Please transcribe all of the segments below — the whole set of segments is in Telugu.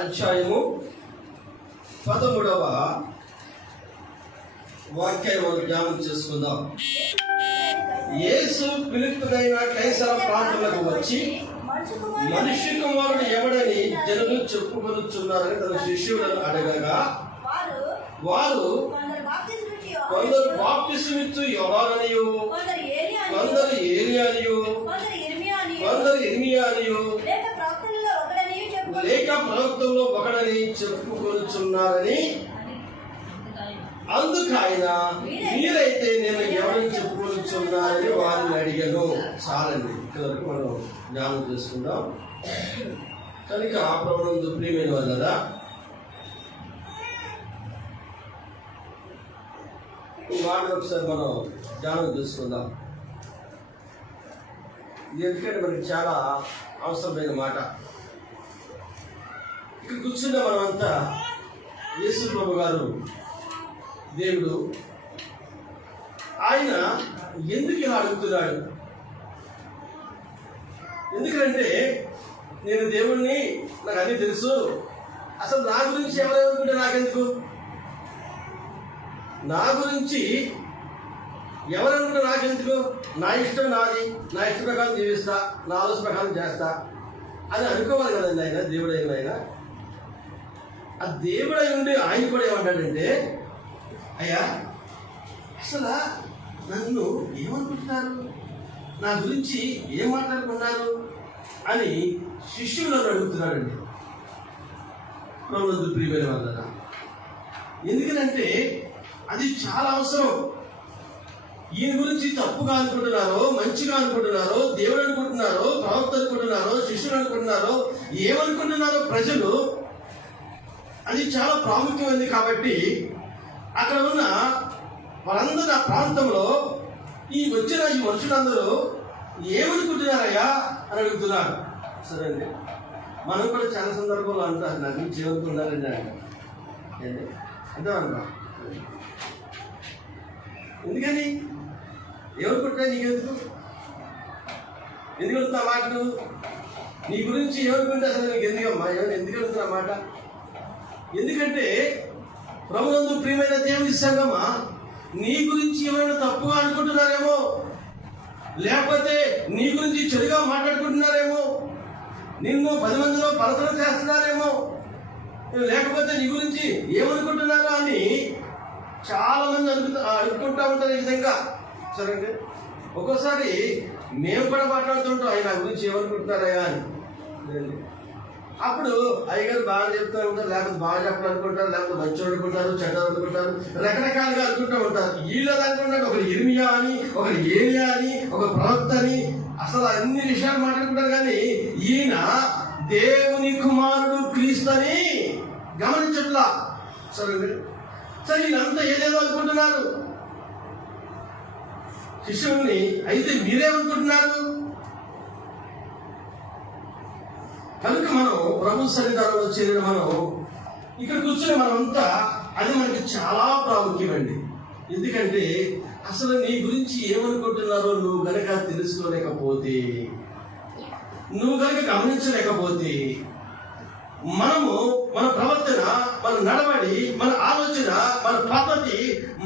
అధ్యాయము 13వ వాక్యాన్ని మనం ధ్యానం చేసుకుందాం. యేసు ఫిలిప్పుదైన కైసర ప్రాంతాలకు వచ్చి మనిషి కుమారుడు ఎవడని జనులు చెప్పుకొనుచున్నారని తన శిష్యులను అడగగా వారు కొందరు బాప్తిస్మమిచ్చు యోహాననియు, కొందరు ఏలియానియు, కొందరు ఇర్మియా అనియు, లేక ప్రవక్తల్లో ఒకడని చెప్పుకొనుచున్నారని. అందుకు ఆయన, మీరైతే నేను ఎవరిని చెప్పుకొనుచున్నారని వారిని అడిగాను. చాలండి, ఇక్కడ వరకు మనం జ్ఞానం చేసుకుందాం. కనుక ప్రభునందు ప్రియమైన వాళ్ళరా, ఈ మాటలు ఒకసారి మనం ధ్యానం చేసుకుందాం. ఇది ఎందుకంటే మనకి చాలా అవసరమైన మాట. ఇక్కడ కూర్చున్న మనమంతా యేసు ప్రభు గారు దేవుడు, ఆయన ఎందుకు ఇలా అడుగుతున్నాడు? ఎందుకంటే నేను దేవుణ్ణి, నాకు అన్నీ తెలుసు, అసలు నా గురించి ఎవరేమనుకుంటే నాకెందుకు? నా గురించి ఎవరనుకుంటే నాకెందుకు? నా ఇష్టం నాది, నా ఇష్ట ప్రకారం జీవిస్తా, నా ఆలోచన ప్రకారం చేస్తా అని అనుకోవాలి కదండి ఆయన. దేవుడైన ఆయన, ఆ దేవుడై ఉండి ఆయన కూడా ఏమంటాడంటే, అయ్యా అసలు నన్ను ఏమనుకుంటున్నారు, నా గురించి ఏం మాట్లాడుకున్నారు అని శిష్యులను అడుగుతున్నాడండి. ప్రభునందు ప్రియమైన వాళ్ళ, ఎందుకనంటే అది చాలా అవసరం. ఈయన గురించి తప్పుగా అనుకుంటున్నారో, మంచిగా అనుకుంటున్నారో, దేవుడు అనుకుంటున్నారో, ప్రవక్త అనుకుంటున్నారో, శిష్యులు అనుకుంటున్నారో, ఏమనుకుంటున్నారో ప్రజలు, అది చాలా ప్రాముఖ్యమైనది. కాబట్టి అక్కడ ఉన్న వాళ్ళందరూ ఆ ప్రాంతంలో ఈ వచ్చిన ఈ మనుషులందరూ ఏమనుకుంటున్నారయ్యా అని అడుగుతున్నారు. సరే అండి, మనం కూడా చాలా సందర్భంలో అంటారు, నా గురించి ఏమనుకుంటున్నారండి అండి, అంటామంటాం. ఎందుకని ఏమనుకుంటా? నీకెందుకు? ఎందుకు వెళ్తున్నా మాటలు? నీ గురించి ఏమనుకుంటే అసలు నీకు ఎందుకమ్మా? ఎందుకు వెళ్తున్నా మాట? ఎందుకంటే ప్రభునందు ప్రియమైన దేవుని సంగమా, నీ గురించి ఏమైనా తప్పుగా అనుకుంటున్నారేమో, లేకపోతే నీ గురించి చెడుగా మాట్లాడుకుంటున్నారేమో, నిన్ను 10 మందిలో పలసన చేస్తున్నారేమో, లేకపోతే నీ గురించి ఏమనుకుంటున్నారో అని చాలా మంది అనుకుంటా ఉంటారు ఈ విధంగా. సరే, ఒక్కోసారి మేము కూడా మాట్లాడుతుంటాం, ఆయన నా గురించి ఏమనుకుంటున్నారయ్యా అని. అప్పుడు అయ్యగారు బాగా చెప్తూ ఉంటారు, లేకపోతే బాగా చెప్పాలనుకుంటారు, లేకపోతే మంచి అనుకుంటారు, చెడ్డ అనుకుంటారు, రకరకాలుగా అనుకుంటూ ఉంటారు. వీళ్ళు అనుకుంటారు, ఒకరు ఇర్మియా అని, ఒకరు ఏలియా అని, ఒక ప్రవక్త అని, అసలు అన్ని విషయాలు మాట్లాడుకుంటారు. కానీ ఈయన దేవుని కుమారుడు క్రీస్తు అని గమనించట్లా. సరే, ఈయనంతా ఏదేదో అనుకుంటున్నారు శిష్యుల్ని. అయితే మీరేమనుకుంటున్నారు? కనుక మనం ప్రభు సన్నిధానంలో చేరిన మనం ఇక్కడ కూర్చుని మనమంతా, అది మనకి చాలా ప్రాముఖ్యమండి. ఎందుకంటే అసలు నీ గురించి ఏమనుకుంటున్నారో నువ్వు గనక తెలుసుకోలేకపోతే, నువ్వు గనక గమనించలేకపోతే, మనము మన ప్రవర్తన, మన నడవడి, మన ఆలోచన, మన పద్ధతి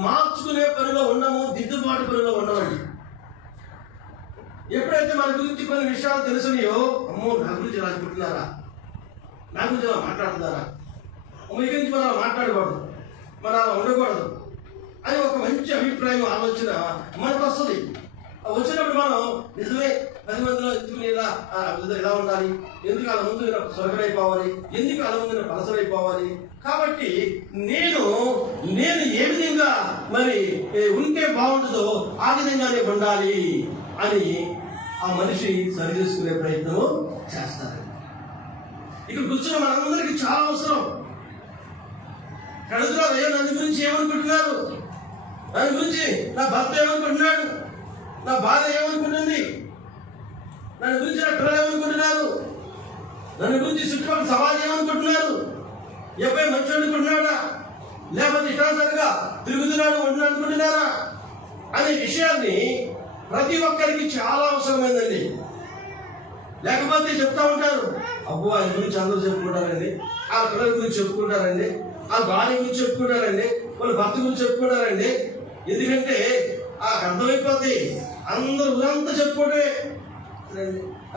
మార్చుకునే పనిలో ఉన్నాము, దిద్దుబాటు పనిలో ఉన్నామండి. ఎప్పుడైతే మన గురించి కొన్ని విషయాలు తెలుసునియో, అమ్మో నా గురించి ఇలా అనుకుంటున్నారా, నా గురించి ఇలా మాట్లాడుతున్నారా, మీ గురించి మనం అలా మాట్లాడకూడదు, మనం అలా ఉండకూడదు అని ఒక మంచి అభిప్రాయం, ఆలోచన మనకు వస్తుంది. వచ్చినప్పుడు మనం నిజమే 10 మందిలో ఎందుకు ఇలా ఉండాలి, ఎందుకు అలా ముందు స్వర్గమైపోవాలి, ఎందుకు అలా ముందు పలసరైపోవాలి, కాబట్టి నేను ఏ విధంగా మరి ఉంటే బాగుంటుందో ఆ విధంగానే ఉండాలి అని ఆ మనిషి సరి చేసుకునే ప్రయత్నం చేస్తారు. ఇక్కడ కూర్చున్న మనందరికీ చాలా అవసరం. కడుగుతున్నారు, అయ్యో నన్ను గురించి ఏమనుకుంటున్నారు, దాని గురించి నా భర్త ఏమనుకుంటున్నాడు, నా భార్య ఏమనుకుంటుంది, నన్ను గురించి నా పిల్లలు ఏమనుకుంటున్నారు, నన్ను గురించి చుట్టుపక్కల సమాజం ఏమనుకుంటున్నారు, ఎప్పుడు మంచి అనుకుంటున్నాడా, లేకపోతే ఇష్టానుసారంగా తిరుగుతున్నాడు అనుకుంటున్నారా అనే విషయాన్ని ప్రతి ఒక్కరికి చాలా అవసరమైందండి. లేకపోతే చెప్తా ఉంటారు, అబ్బో ఆయన గురించి అందరూ చెప్పుకుంటారండి, ఆ పిల్లల గురించి చెప్పుకుంటారండి, ఆ భార్య గురించి చెప్పుకుంటారండి, వాళ్ళ భర్త గురించి చెప్పుకుంటారండి. ఎందుకంటే అర్థమైపోద్ది, అందరూ ఊరంతా చెప్పుకోవటమే,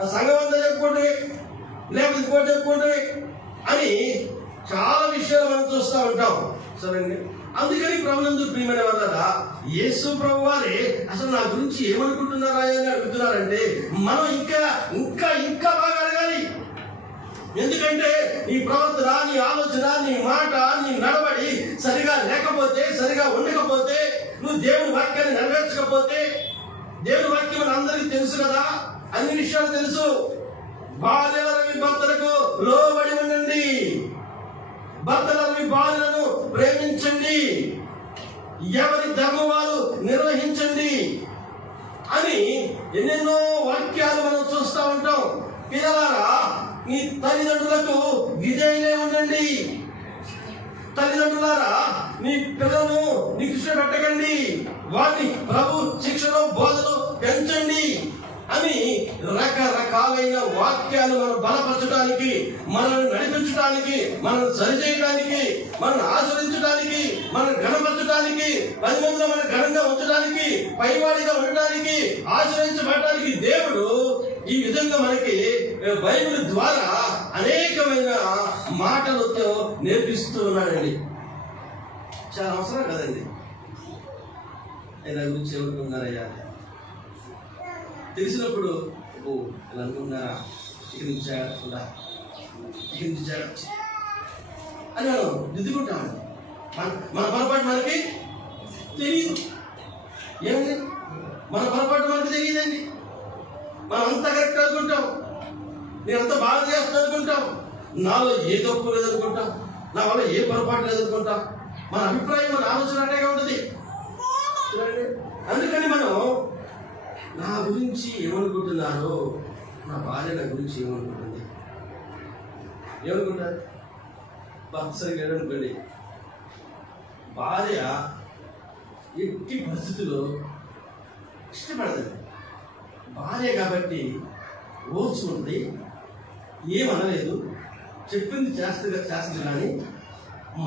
ఆ సంఘం అంతా చెప్పుకోవటమే, లేకపోతే ఇంకోటి చెప్పుకోవటమే అని చాలా విషయాలు మనం చూస్తూ ఉంటాం. సరేండి, అందుకని ప్రభునందు ప్రియమైన వాళ్ళ యేసు ప్రభు వారే అసలు నా గురించి ఏమనుకుంటున్నారా అని అడుగుతున్నారంటే మనం ఇంకా ఇంకా ఇంకా బాగా అడగాలి. ఎందుకంటే నీ ప్రవర్తన, నీ ఆలోచన, నీ మాట, నీ నడవడి సరిగా లేకపోతే, సరిగా ఉండకపోతే, నువ్వు దేవుని వాక్యాన్ని నెరవేర్చకపోతే, దేవుని వాక్యం అని అందరికీ తెలుసు కదా, అన్ని విషయాలు తెలుసు. భార్యల భర్తలకు లోబడి ఉండండి, భర్తలను మీ భార్యలను ప్రేమించండి, ఎవరి ధర్మం వారు నిర్వహించండి అని ఎన్నెన్నో వాక్యాలు మనం చూస్తూ ఉంటాం. పిల్లలారా, మీ తల్లిదండ్రులకు విధేయులై ఉండండి. తల్లిదండ్రులారా, మీ పిల్లలను నిరీక్ష పెట్టకండి, వారిని ప్రభు శిక్షలో బోధలో పెంచండి అని రకరకాలైన వాక్యాలు మనం బలపరచడానికి, మనల్ని నడిపించడానికి, మనల్ని సరిచేయడానికి, మనల్ని ఆశ్రయించడానికి, మనల్ని ఘనపరచడానికి, 10 మందిలో మనం ఘనంగా ఉంచడానికి, పైవాడిగా ఉండడానికి, ఆశ్రయించబడటానికి దేవుడు ఈ విధంగా మనకి బైబిల్ ద్వారా అనేకమైన మాటలతో నేర్పిస్తూ ఉన్నాడండి. చాలా అవసరం కదండి. ఆయన గురించి ఎవరుకున్నారయ్యా తెలిసినప్పుడు ఇలా అనుకుంటున్నారా, ఇక్కడి నుంచి జాగ్రత్తగా, ఇక్కడి నుంచి జాగ్రత్త అని మనం దిద్దుకుంటాము. మన పొరపాటు మనకి తెలియదు. ఏమండి, మన పొరపాటు మనకి తెలియదండి. మనం అంతా కరెక్ట్ అనుకుంటాం, నేను అంతా బాగా చేస్తాను అనుకుంటాం, నాలో ఏ తప్పు లేదనుకుంటాం, నా వల్ల ఏ పొరపాటు లేదనుకుంటాం. మన అభిప్రాయం, మన ఆలోచన అట్టేగా ఉంటుంది. అందుకని మనం నా గురించి ఏమనుకుంటున్నారో, నా భార్య నా గురించి ఏమనుకుంటుంది, ఏమనుకుంటారు? సరిగ్గా ఏమనుకోండి, భార్య ఎట్టి పరిస్థితుల్లో ఇష్టపడదండి. భార్య కాబట్టి ఓర్చుకుంటుంది, ఏమనలేదు, చెప్పింది చేస్తుంది, కానీ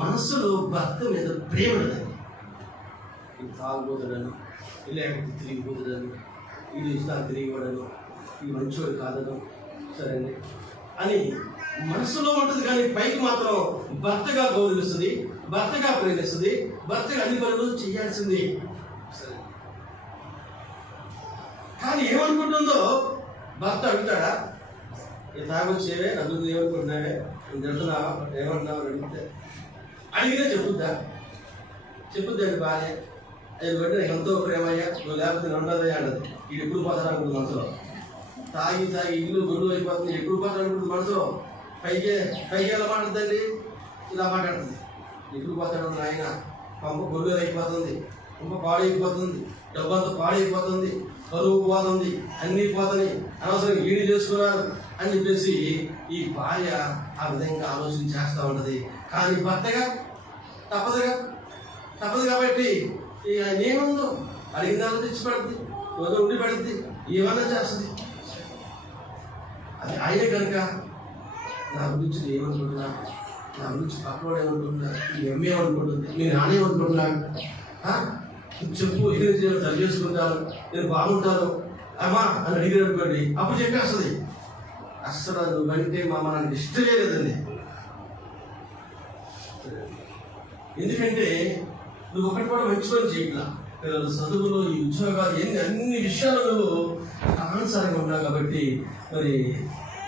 మనసులో భర్త మీద ప్రేమ ఉండదండి. ఇది తాగుపోతాడను, లేకపోతే తిరిగిపోతాడను, ఇది ఇష్టాలు తిరిగిపోవడను, ఈ మంచోడు కాదను, సరేండి అని మనసులో ఉంటుంది. కానీ పైకి మాత్రం భర్తగా గౌరవిస్తుంది, భర్తగా ప్రేమిస్తుంది, భర్తగా అన్ని పనులు చేయాల్సింది. సరే, కానీ ఏమనుకుంటుందో భర్త అడుగుతాడా, ఈ తాగొచ్చేవే నా గురించి ఏమనుకుంటున్నావే, నేను తిడుతున్నావా, ఏమంటున్నావు అడిగితే అడిగితే చెప్పుద్దండి భార్య. అది బట్టి నాకు ఎంతో ప్రేమయ్యా, నువ్వు లేకపోతే నేను ఉండదయ్యా అన్నది. ఇది ఎప్పుడు పోతాడు అనుకుంటుంది మనసులో. తాగి ఇల్లు గొడ్డు అయిపోతుంది, ఎప్పుడు పోతాడు అనుకుంటుంది మనసులో. పైకి ఎలా మాట్లాడుతుందండి, ఇలా మాట్లాడుతుంది. ఎప్పుడు పోతాడు ఆయన, పంప గొడ్డు అయిపోతుంది, పంప పాడైపోతుంది, డబ్బంతా పాడైపోతుంది, కరువు పోతుంది, అన్నీ పోతుంది, అనవసరం ఈడి చేసుకున్నారు అని చెప్పేసి ఈ భార్య ఆ విధంగా ఆలోచన చేస్తూ ఉంటుంది. కానీ భర్తగా తప్పదు కాబట్టి ఆయన ఏముందో అడిగిన దాన్ని తెచ్చి పెడుతుంది, రోజు ఉండి పెడుతుంది, ఏమన్నా చేస్తుంది. అది ఆయనే కనుక నా గురించి ఏమనుకుంటున్నా, నా గురించి పక్కవాడు ఏమనుకుంటున్నా, ఈ అమ్మ ఏమనుకుంటుంది, మీ నాన్న ఏమనుకుంటున్నాడు, చెప్పు, ఇక్కడ సరి చేసుకుంటాను, నేను బాగుంటాను అమ్మా అని అడిగిన అనుకోండి, అప్పుడు చెప్పేస్తుంది. అస్సలు నువ్వంటే మా అమ్మ నాకు ఇష్టం లేదండి. ఎందుకంటే నువ్వు ఒకటి కూడా మంచి పని చేయట్లా, పిల్లలు చదువులో, ఈ ఉద్యోగాలు, అన్ని విషయాలు నువ్వు ఆన్సర్గా ఉన్నావు కాబట్టి మరి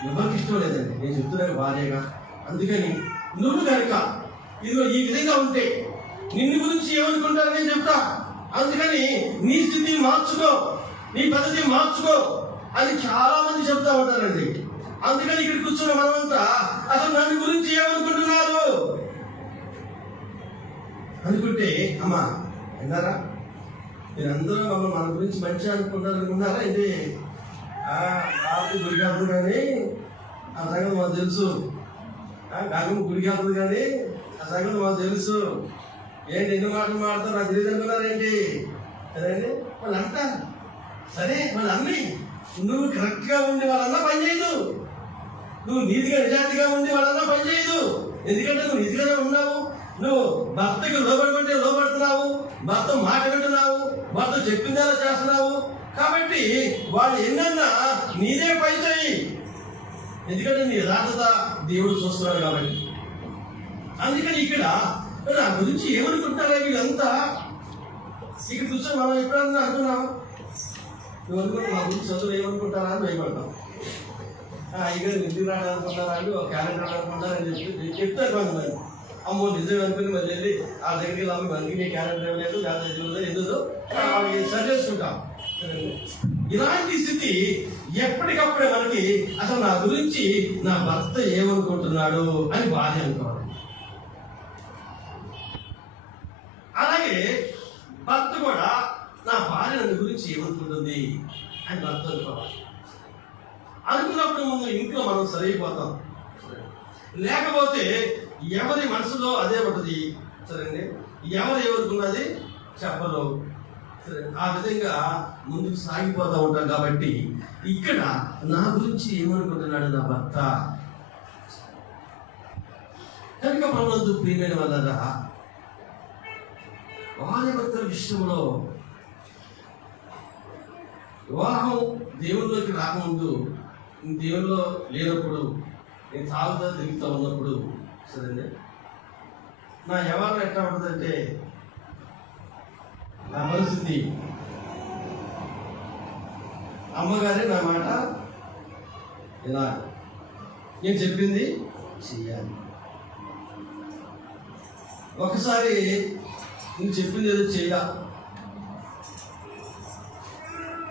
ఎవరికి ఇష్టం లేదండి. నేను చెప్తున్నాను భార్యగా. అందుకని నువ్వు కనుక ఇదిగో ఈ విధంగా ఉంటే నిన్ను గురించి ఏమనుకుంటారని చెప్తా. అందుకని నీ స్థితి మార్చుకో, నీ పద్ధతి మార్చుకో అని చాలా మంది చెప్తా ఉంటారండి. అందుకని ఇక్కడ కూర్చున్న మనమంతా అసలు నన్ను గురించి ఏమనుకుంటున్నారు అనుకుంటే, అమ్మా విన్నారా, మీరందరూ మన గురించి మంచిగా అనుకున్నారా? ఇది గుడికి వెళ్తుంది కానీ ఆ సంగతి మాకు తెలుసు, కాకమ్మ గుడికి వెళ్తుంది కానీ ఆ సంగతి మాకు తెలుసు. ఏంటి ఎన్ని మాటలు మాడతారు నాకు తెలియదు అనుకున్నారేంటి? సరేండి వాళ్ళు అంటారు, సరే వాళ్ళు అన్నీ నువ్వు కరెక్ట్గా ఉండి వాళ్ళన్నా పని చేయదు. నువ్వు నీతిగా నిజాయితీగా ఉండి వాళ్ళన్నా పని చేయదు. ఎందుకంటే నువ్వు నీతిగానే ఉన్నావు. నువ్వు భర్తకి లోబడుకుంటే లోబడుతున్నావు, భర్త మాట వింటున్నావు, భర్త చెప్పిందేలా చేస్తున్నావు. కాబట్టి వాళ్ళు ఎన్నన్నా నీదే పై చేయి. ఎందుకంటే నీ యథార్థత దేవుడు చూస్తున్నాడు కాబట్టి. అందుకని ఇక్కడ నా గురించి ఏమనుకుంటారా వీళ్ళంతా? ఇక్కడ కూర్చొని మనం ఎప్పుడన్నా అనుకున్నాం, నువ్వు అనుకుంటే మా గురించి చదువు ఏమనుకుంటారా అని భయపడతాం. ఇక్కడ నిద్ర రాడాలనుకుంటారా అని ఒక క్యాలెండర్ అనుకుంటారని చెప్తారు కొంతమంది. అమ్మో నిజం అనుకుని మళ్ళీ వెళ్ళి ఆ దగ్గరికి అమ్మ మనకి నీ క్యాలెండర్ లేదు ఎందుకు సరి చేసుకుంటాం. ఇలాంటి స్థితి ఎప్పటికప్పుడే మనకి అసలు నా గురించి నా భర్త ఏమనుకుంటున్నాడు అని భార్య అనుకోవాలి. అలాగే భర్త కూడా నా భార్య నన్ను గురించి ఏమనుకుంటుంది అని భర్త అనుకోవాలి. అనుకున్నప్పుడు ముందు ఇంట్లో మనం సరైపోతాం. లేకపోతే ఎవరి మనసులో అదే ఉంటుంది. సరేండి, ఎవరు ఎవరుకున్నది చెప్పరు. సరే, ఆ విధంగా ముందుకు సాగిపోతూ ఉంటాం. కాబట్టి ఇక్కడ నా గురించి ఏమనుకుంటున్నాడు నా భర్త. కనుక ప్రభునందు ప్రియమైన వాళ్ళరా, భార్య భర్తల విషయంలో వివాహం దేవుళ్ళలోకి రాకముందు, దేవుల్లో లేనప్పుడు, నేను తాగుతా తిరుగుతూ ఉన్నప్పుడు, సరేండి, నా వ్యవహారం ఎట్లా ఉంటుందంటే నా పరిస్థితి, అమ్మగారే నా మాట వినాలి, నేను చెప్పింది చెయ్యాలి. ఒకసారి నువ్వు చెప్పింది ఏదో చెయ్యా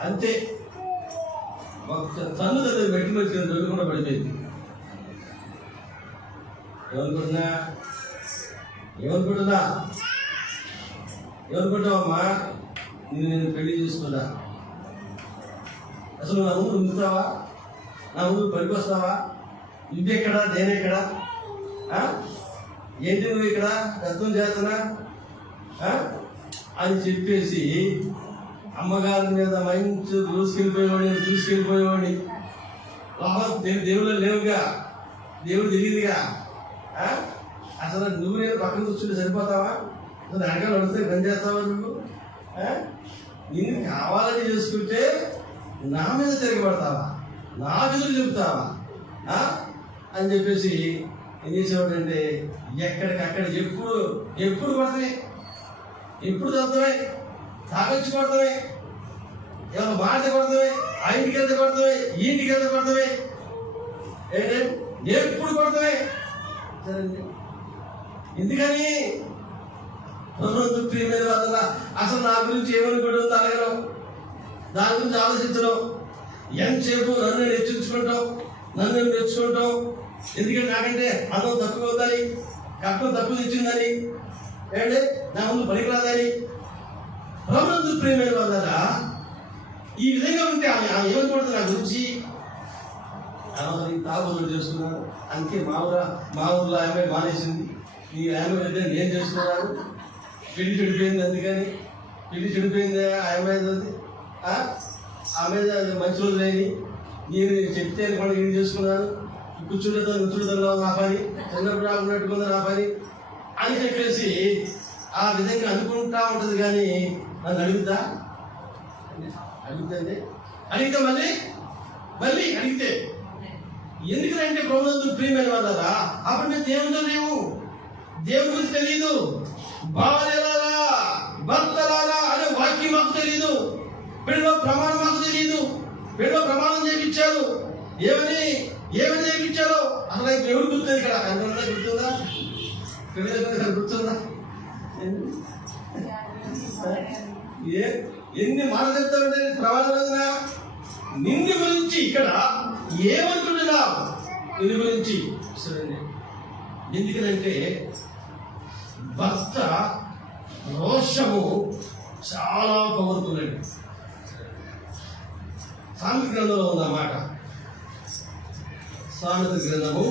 అంతే, ఒక తన్ను దగ్గర మెట్టి మంచి దొరకకుండా పడిపోయింది. ఏమనుకుంటావమ్మా, నేను పెళ్లి చేసుకుంటా, అసలు నా ముందు ఉంచుతావా, నా ముందు పనికొస్తావా, నువ్వెక్కడా నేనెక్కడా, ఏంటి నువ్వు ఇక్కడ అర్థం చేస్తున్నా అని చెప్పేసి అమ్మగారి మీద మంచి దూసుకెళ్ళిపోయేవాడిని. దేవుళ్ళు లేవుగా, దేవుడు తెలియదుగా. అసలు నువ్వు నేను పక్కన కూర్చుంటే సరిపోతావా? నువ్వు వెనకాల అడిగితే పని చేస్తావా? నువ్వు నిన్ను కావాలని చేసుకుంటే నా మీద తిరగబడతావా, నా ఎదురు చెబుతావా అని చెప్పేసి ఏం చేసేవాడంటే ఎక్కడికక్కడ ఎప్పుడు పడతాయి, ఎప్పుడు చదువుతాయి, తాగొచ్చి కొడతాయి, ఏమైనా మాట కొడతాయి, ఆ ఇంటికి వెళ్తే కొడతాయి, ఈ ఇంటికి వెళ్తే కొడతాయి, ఎప్పుడు కొడతాయి. సరే, ఎందుకని ప్రియమైన వాళ్ళ అసలు నా గురించి ఏమనుకోవడం తరగడం, దాని గురించి ఆలోచించడం, ఎంతసేపు నన్ను హెచ్చించుకుంటాం, నన్ను నేర్చుకుంటాం. ఎందుకంటే నాకంటే అన్నం తక్కువ అవుతాయి, కట్నం తక్కువ తెచ్చిందని, ఏంటంటే నా ముందు పనికిరాదని. ప్రభునందు ప్రియమైన వాళ్ళ ఈ విధంగా ఉంటే ఆమె ఏమనుకుంటుంది నా గురించి, తాగుబోతులు చేసుకున్నాను, అందుకే మా ఊర్లో ఆమె మానేసింది, ఈ ఆమె దగ్గర నేను చేసుకున్నాను, పెళ్లి చెడిపోయింది, అందుకని పెళ్లి చెడిపోయింది ఆమె మంచి రోజు లేని నేను చెప్తే కూడా ఏం చేసుకున్నాను, కూర్చుంటుందో నా పని, చిన్నప్పుడు రాకున్నట్టుకుందా నా పని అని చెప్పేసి ఆ విధంగా అనుకుంటా ఉంటుంది. కానీ నన్ను అడుగుద్దా? అడిగితే మళ్ళీ అడిగితే ఎందుకంటే ప్రభునందు ప్రియమైన వాళ్ళరా, అప్పుడు మేము దేవునితో లేవు, దేవుని గురించి తెలియదు, భార్యలారా భర్తలారా అనే వాక్యం మాకు తెలియదు, పెళ్ళిలో ప్రమాణం మాకు తెలియదు. పెళ్ళిలో ప్రమాణం చేయించారు, ఏమని చేయించారో అసలు ఎవరు గుర్తుంది? ఇక్కడ ఎంత గుర్తుందా? పెళ్ళి గుర్తుందా? ఎన్ని మాట చెప్తారంటే ప్రమాణం నిన్ను గురించి ఇక్కడ ఏమనుకుంటున్నా నిన్ను గురించి. సరే, ఎందుకంటే భర్త రోషము చాలా పవర్ఫుల్ అండి. సామెత గ్రంథంలో ఉందన్నమాట. సామెత గ్రంథము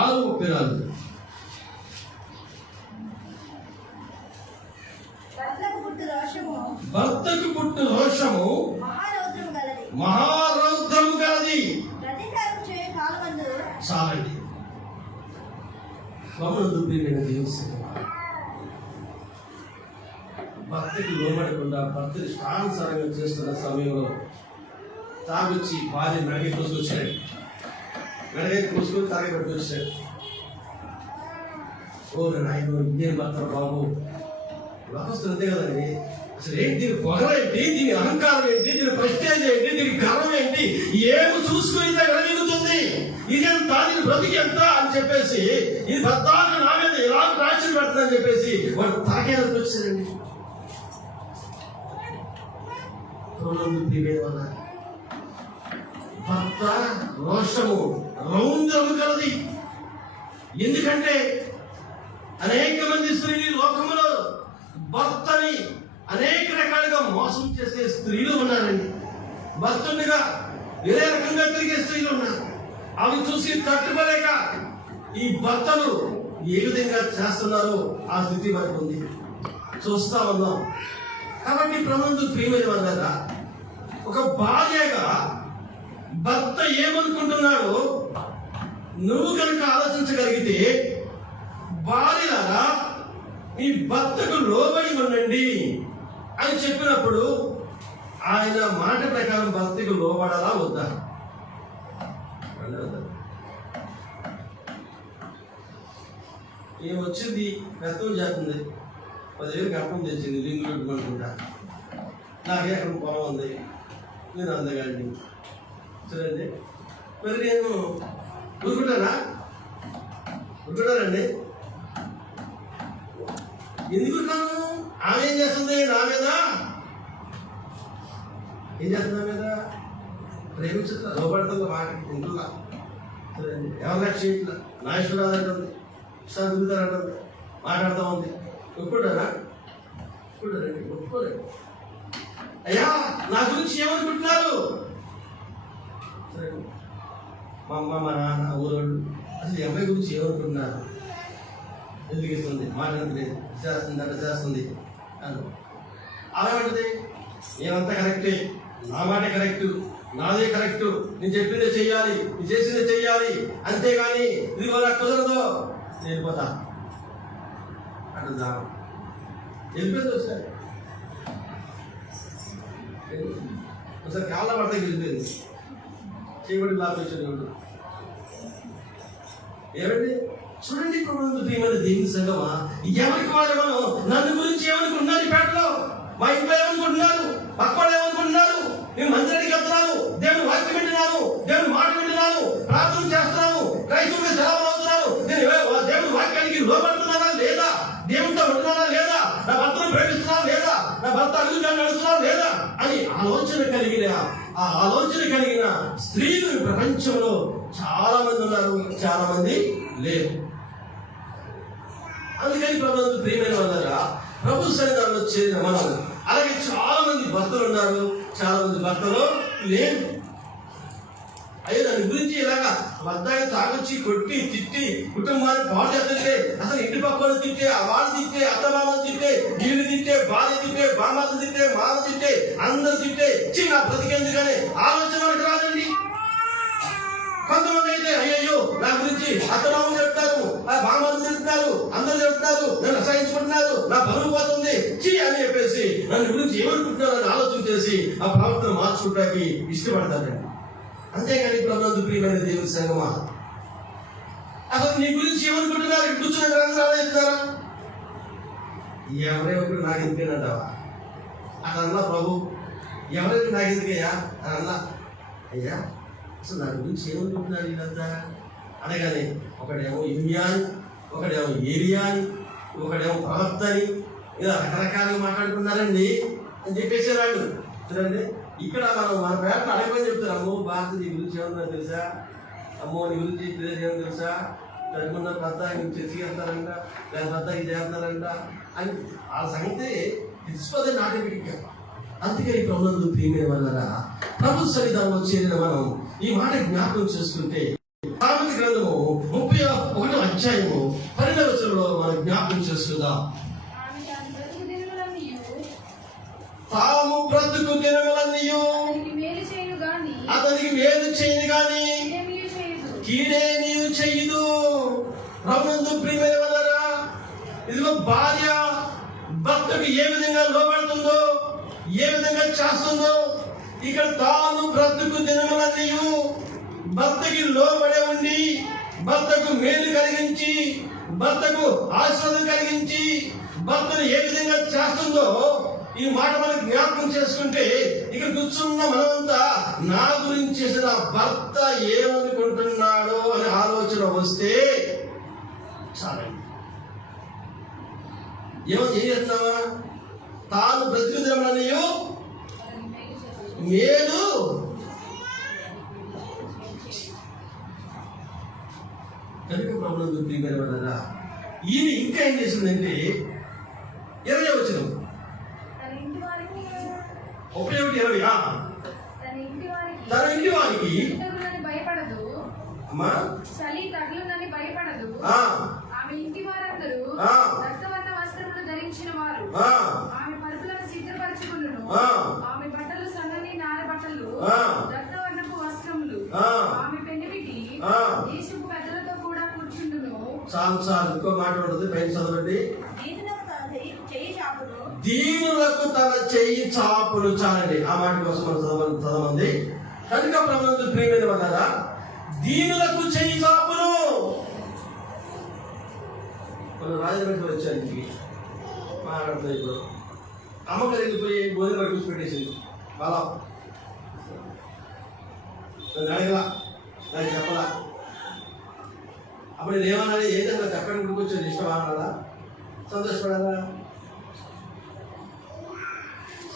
6:34. భర్తకు పుట్టు ప్రభునందు ప్రియమైన దేవుని సంగమా, భక్తికి లోబడకుండా భక్తిని ఇష్టానుసారంగా చేస్తున్న సమయంలో తాగొచ్చి భార్య మెడకి కోసుకొచ్చాడు. మెడకి కోసుకొని తాగబెట్టి వచ్చాడు. ఓ నాయన ఇదేం భర్త బాబు, లోకస్తులు అంతే కదండి. అసలు ఏంటి దీని పొగ ఏంటి, దీని అహంకారం ఏంటి, దీని ప్రెస్టేజ్ ఏంటి, దీని గర్వం ఏంటి, ఏమి చూసుకుని విరుగుతుంది, ఇదెంత, దీని బ్రతికి ఎంత అని చెప్పేసి, ఇది భర్తకు నా మీద ఎలా రాక్షలు పెడతానని చెప్పేసి వాడు తాగేందుకు వచ్చారండి. భర్త రోషము రౌద్రము కలది. ఎందుకంటే అనేక మంది స్త్రీలు లోకములో భర్తని అనేక రకాలుగా మోసం చేసే స్త్రీలు ఉన్నారండి. భర్తుండగా వేరే రకంగా తిరిగే స్త్రీలు ఉన్నారు. అవి చూసి తట్టుకోలేక ఈ భర్తలు ఏ విధంగా చేస్తున్నారో ఆ స్థితి మనకు ఉంది, చూస్తా ఉన్నాం. కాబట్టి ప్రభునందు ప్రియమైన వాళ్ళారా, ఒక భార్యగా భర్త ఏమనుకుంటున్నాడో నువ్వు కనుక ఆలోచించగలిగితే, భార్యలారా మీ భర్తకు లోబడి ఉండండి అని చెప్పినప్పుడు ఆయన మాట ప్రకారం భర్తకు లోబడాలా వద్దా? ఏమొచ్చింది, కష్టం చేస్తుంది, 10,000 కట్టం తెచ్చింది, లింగు పెట్టుకుంటా, నాకే అక్కడ పొలం ఉంది, నేను అందగాడిని, చూడండి. మరి నేను ఊరుకుంటానండి? ఎందుకుంటాను? ఆమె ఏం చేస్తుంది నా మీద, ఏం చేస్తుంది నా మీద? ప్రేమించుతా, లోపడుతుంది, మాటకి తింటున్నా, చూడండి. ఎవరు లక్ష్యంట్లా నా ఇష్టం రాదంటుంది, ఇష్టాలు తిరుగుతారంటుంది, మాట్లాడుతూ ఉంది. ఒప్పుకుంటారండి? ఒప్పుకోలేదు. అయ్యా నా గురించి ఏమనుకుంటున్నారు? మా అమ్మ, మా నాన్న, ఊరోళ్ళు అసలు ఈ అమ్మాయి గురించి ఏమనుకుంటున్నారు? ఎందుకు ఇస్తుంది, మాట్లాడలేదు, చేస్తుంది, అట్లా చేస్తుంది అని అలాంటిది. నేనంతా కరెక్టే, నా మాట కరెక్టు, నాదే కరెక్టు, నేను చెప్పిందే చెయ్యాలి, నేను చేసిందే చెయ్యాలి, అంతేగాని ఇదిగో నాకు కుదరదు, నేను వెళ్ళిపోతా అంటుందా? వెళ్ళిపోయింది. ఒకసారి కాళ్ళ పడతాకి వెళ్ళిపోయింది, చేయబడి లాభేశ్వరుడు. ఏమండి చూడండి, ప్రభుత్వ ప్రియమైన దేవుని సంగమా, ఎవరికి వాళ్ళు మనం నన్ను గురించి ఏమనుకుంటున్నారు, ఈ పేటలో మా ఇంట్లో ఏమనుకుంటున్నారు, పక్కవాళ్ళు ఏమనుకుంటున్నారు, నేను మందిరానికి వెళ్తున్నాను, దేవుని వాక్యం వింటున్నాను, దేవుని మాట వింటున్నాను, ప్రార్థన చేస్తున్నాను, క్రైస్తవుడిగా సెలవులు అవుతున్నాను, నేను దేవుని వాక్యానికి లోపడుతున్నానా లేదా, దేవునితో ఉంటున్నానా లేదా, నా భర్తను ప్రేమిస్తున్నా లేదా, నా భర్త అడుగుగా నడుస్తున్నా లేదా అని ఆలోచన కలిగిన స్త్రీలు ప్రపంచంలో చాలా మంది ఉన్నారు, చాలా మంది లేరు. అందుకని ప్రభుత్వ ప్రియమైన వాళ్ళగా ప్రభు సన్నిధానంలో చేరిన మనం, అలాగే చాలా మంది భర్తలు ఉన్నారు, చాలా మంది భర్తలు లేరు. అయ్యో దాని గురించి ఇలాగా వద్దాగా తాగొచ్చి కొట్టి తిట్టి కుటుంబాన్ని పాడు చేస్తుంటే, అసలు ఇంటి పక్కన తిట్టే, వాళ్ళు తిట్టే, అత్త మామలు తిట్టే, వీళ్ళు తిట్టే, భార్య తిట్టే, బామ్మలు తిట్టే, మామ తిట్టే, అందరు తిట్టే, నా బ్రతికేందుకనే ఆలోచన మనకు రాదండి. కొంతమంది అయితే అయ్యో నా గురించి అత్తమామలు చెప్తారు, ఆ బామ్మలు చెప్తారు, అందరూ చెప్తారు, నన్ను అసహించుకుంటున్నారు, నా బరువు పోతుంది అని చెప్పేసి నన్ను గురించి ఏమనుకుంటున్నారు అని ఆలోచన చేసి ఆ ప్రవర్తన మార్చుకోవడానికి ఇష్టపడతారండి. అంతేగాని ప్రభుత్వ ప్రియమైన దేవుని సంగమా, అసలు నీ గురించి ఏమనుకుంటున్నారు? కూర్చున్న గ్రంథాలు చెప్తారా? ఎవరే ఒకటి నాకు ఎందుకేనంటావా అట్లా అన్నా ప్రభు, ఎవరైనా నాకు ఎందుకయ్యా అని అన్నా, అయ్యా అసలు నా గురించి ఏమనుకుంటున్నారు వీళ్ళంతా అనగానే ఒకడేమో ఇమ్యా అని, ఒకడేమో ఏరియా అని, ఒకడేమో ప్రవక్త అని, ఇలా రకరకాలుగా మాట్లాడుకున్నారండి అని చెప్పేసి వాళ్ళు. చూడండి, ఇక్కడ మనం మన పేటను అడగమని చెప్తారు, అమ్మో భారత నీ గురించి ఏమన్నా తెలుసా, అమ్మో నీ గురించి ఏమన్నా తెలుసా, జరుగుతున్న భర్త నీకు చర్చికి వెళ్తారంట, లేదా భర్తకి చేస్తారంట అని ఆ సంగతి తెలిసిపోతుంది ఆటోమేటిక్గా. అందుకని ప్రభునందు ప్రియమైన వాళ్ళరా, ప్రభు సన్నిధానంలో చేరిన మనం ఈ మాట జ్ఞాపకం చేసుకుంటే, సామెత గ్రంథము 31వ అధ్యాయము 12వ వచనంలో మనం జ్ఞాపకం చేసుకుందాం. తాము బ్రతుకు దినములన్నీయు అతనికి మేలు చేయను గాని కీడే నీవు చెయ్యదు. ప్రభునందు ప్రియమైన వాళ్ళారా, ఇదిగో భార్య భర్తకు ఏ విధంగా లోబడుతుందో, ఏ విధంగా చేస్తుందో, ఇక్కడ తాను బ్రతుకు దినములన్నీ భర్తకి లోబడే ఉండి, భర్తకు మేలు కలిగించి, భర్తకు ఆశీర్వాదం కలిగించి, భర్తను ఏ విధంగా చేస్తుందో ఈ మాట మనకు జ్ఞాపకం చేసుకుంటే, ఇక్కడ కూర్చున్న మనమంతా నా గురించి చేసిన భర్త ఏమనుకుంటున్నాడో అనే ఆలోచన వస్తే చాలండి. ఏం చేస్తున్నావా? తాను బ్రతుకుదమని మేలు కనుక ప్రభునందు ప్రియమైన వాళ్ళారా, ఈయన ఇంకా ఏం చేసిందంటే 20వ వచనం, 31:20, తన ఇంటి వారికి భయపడదు, అమ్మా చలి తగులునని భయపడదు. ఆమె ఇంటి వారందరూ రక్తవర్ణ వస్త్రములు ధరించిన వారు. ఆమె పరుపులను సిద్ధపరచుకును. ఆమె బట్టలు సన్నని నార బట్టలు, రక్తవర్ణపు వస్త్రములు. ఆమె పెనిమిటి దేశపు పెద్దలతో కూడా కూర్చుండును. చాలు ఇంకో మాట ఉంటుంది, పైన చదవండి. దీనులకు తన చెయ్యి చాపులు. చాలండి, ఆ మాట కోసం మనం చదవండి. కనుక ప్రభునందు ప్రియమైన వాళ్ళారా, దీనులకు చెయ్యి చాపులు. మనం రాజమండ్రి వచ్చాను, ఇంటికి మాట్లాడుతుంది. ఇప్పుడు అమ్మగారు వెళ్ళిపోయి భోజనం కూర్చోపెట్టేసింది. బాలా నన్ను అడగలా, నాకు చెప్పలా. అప్పుడు నేను ఏమన్నా, ఏదన్నా చెప్పడానికి కూర్చొని ఇష్టమా అనాలా, సంతోషపడాలా?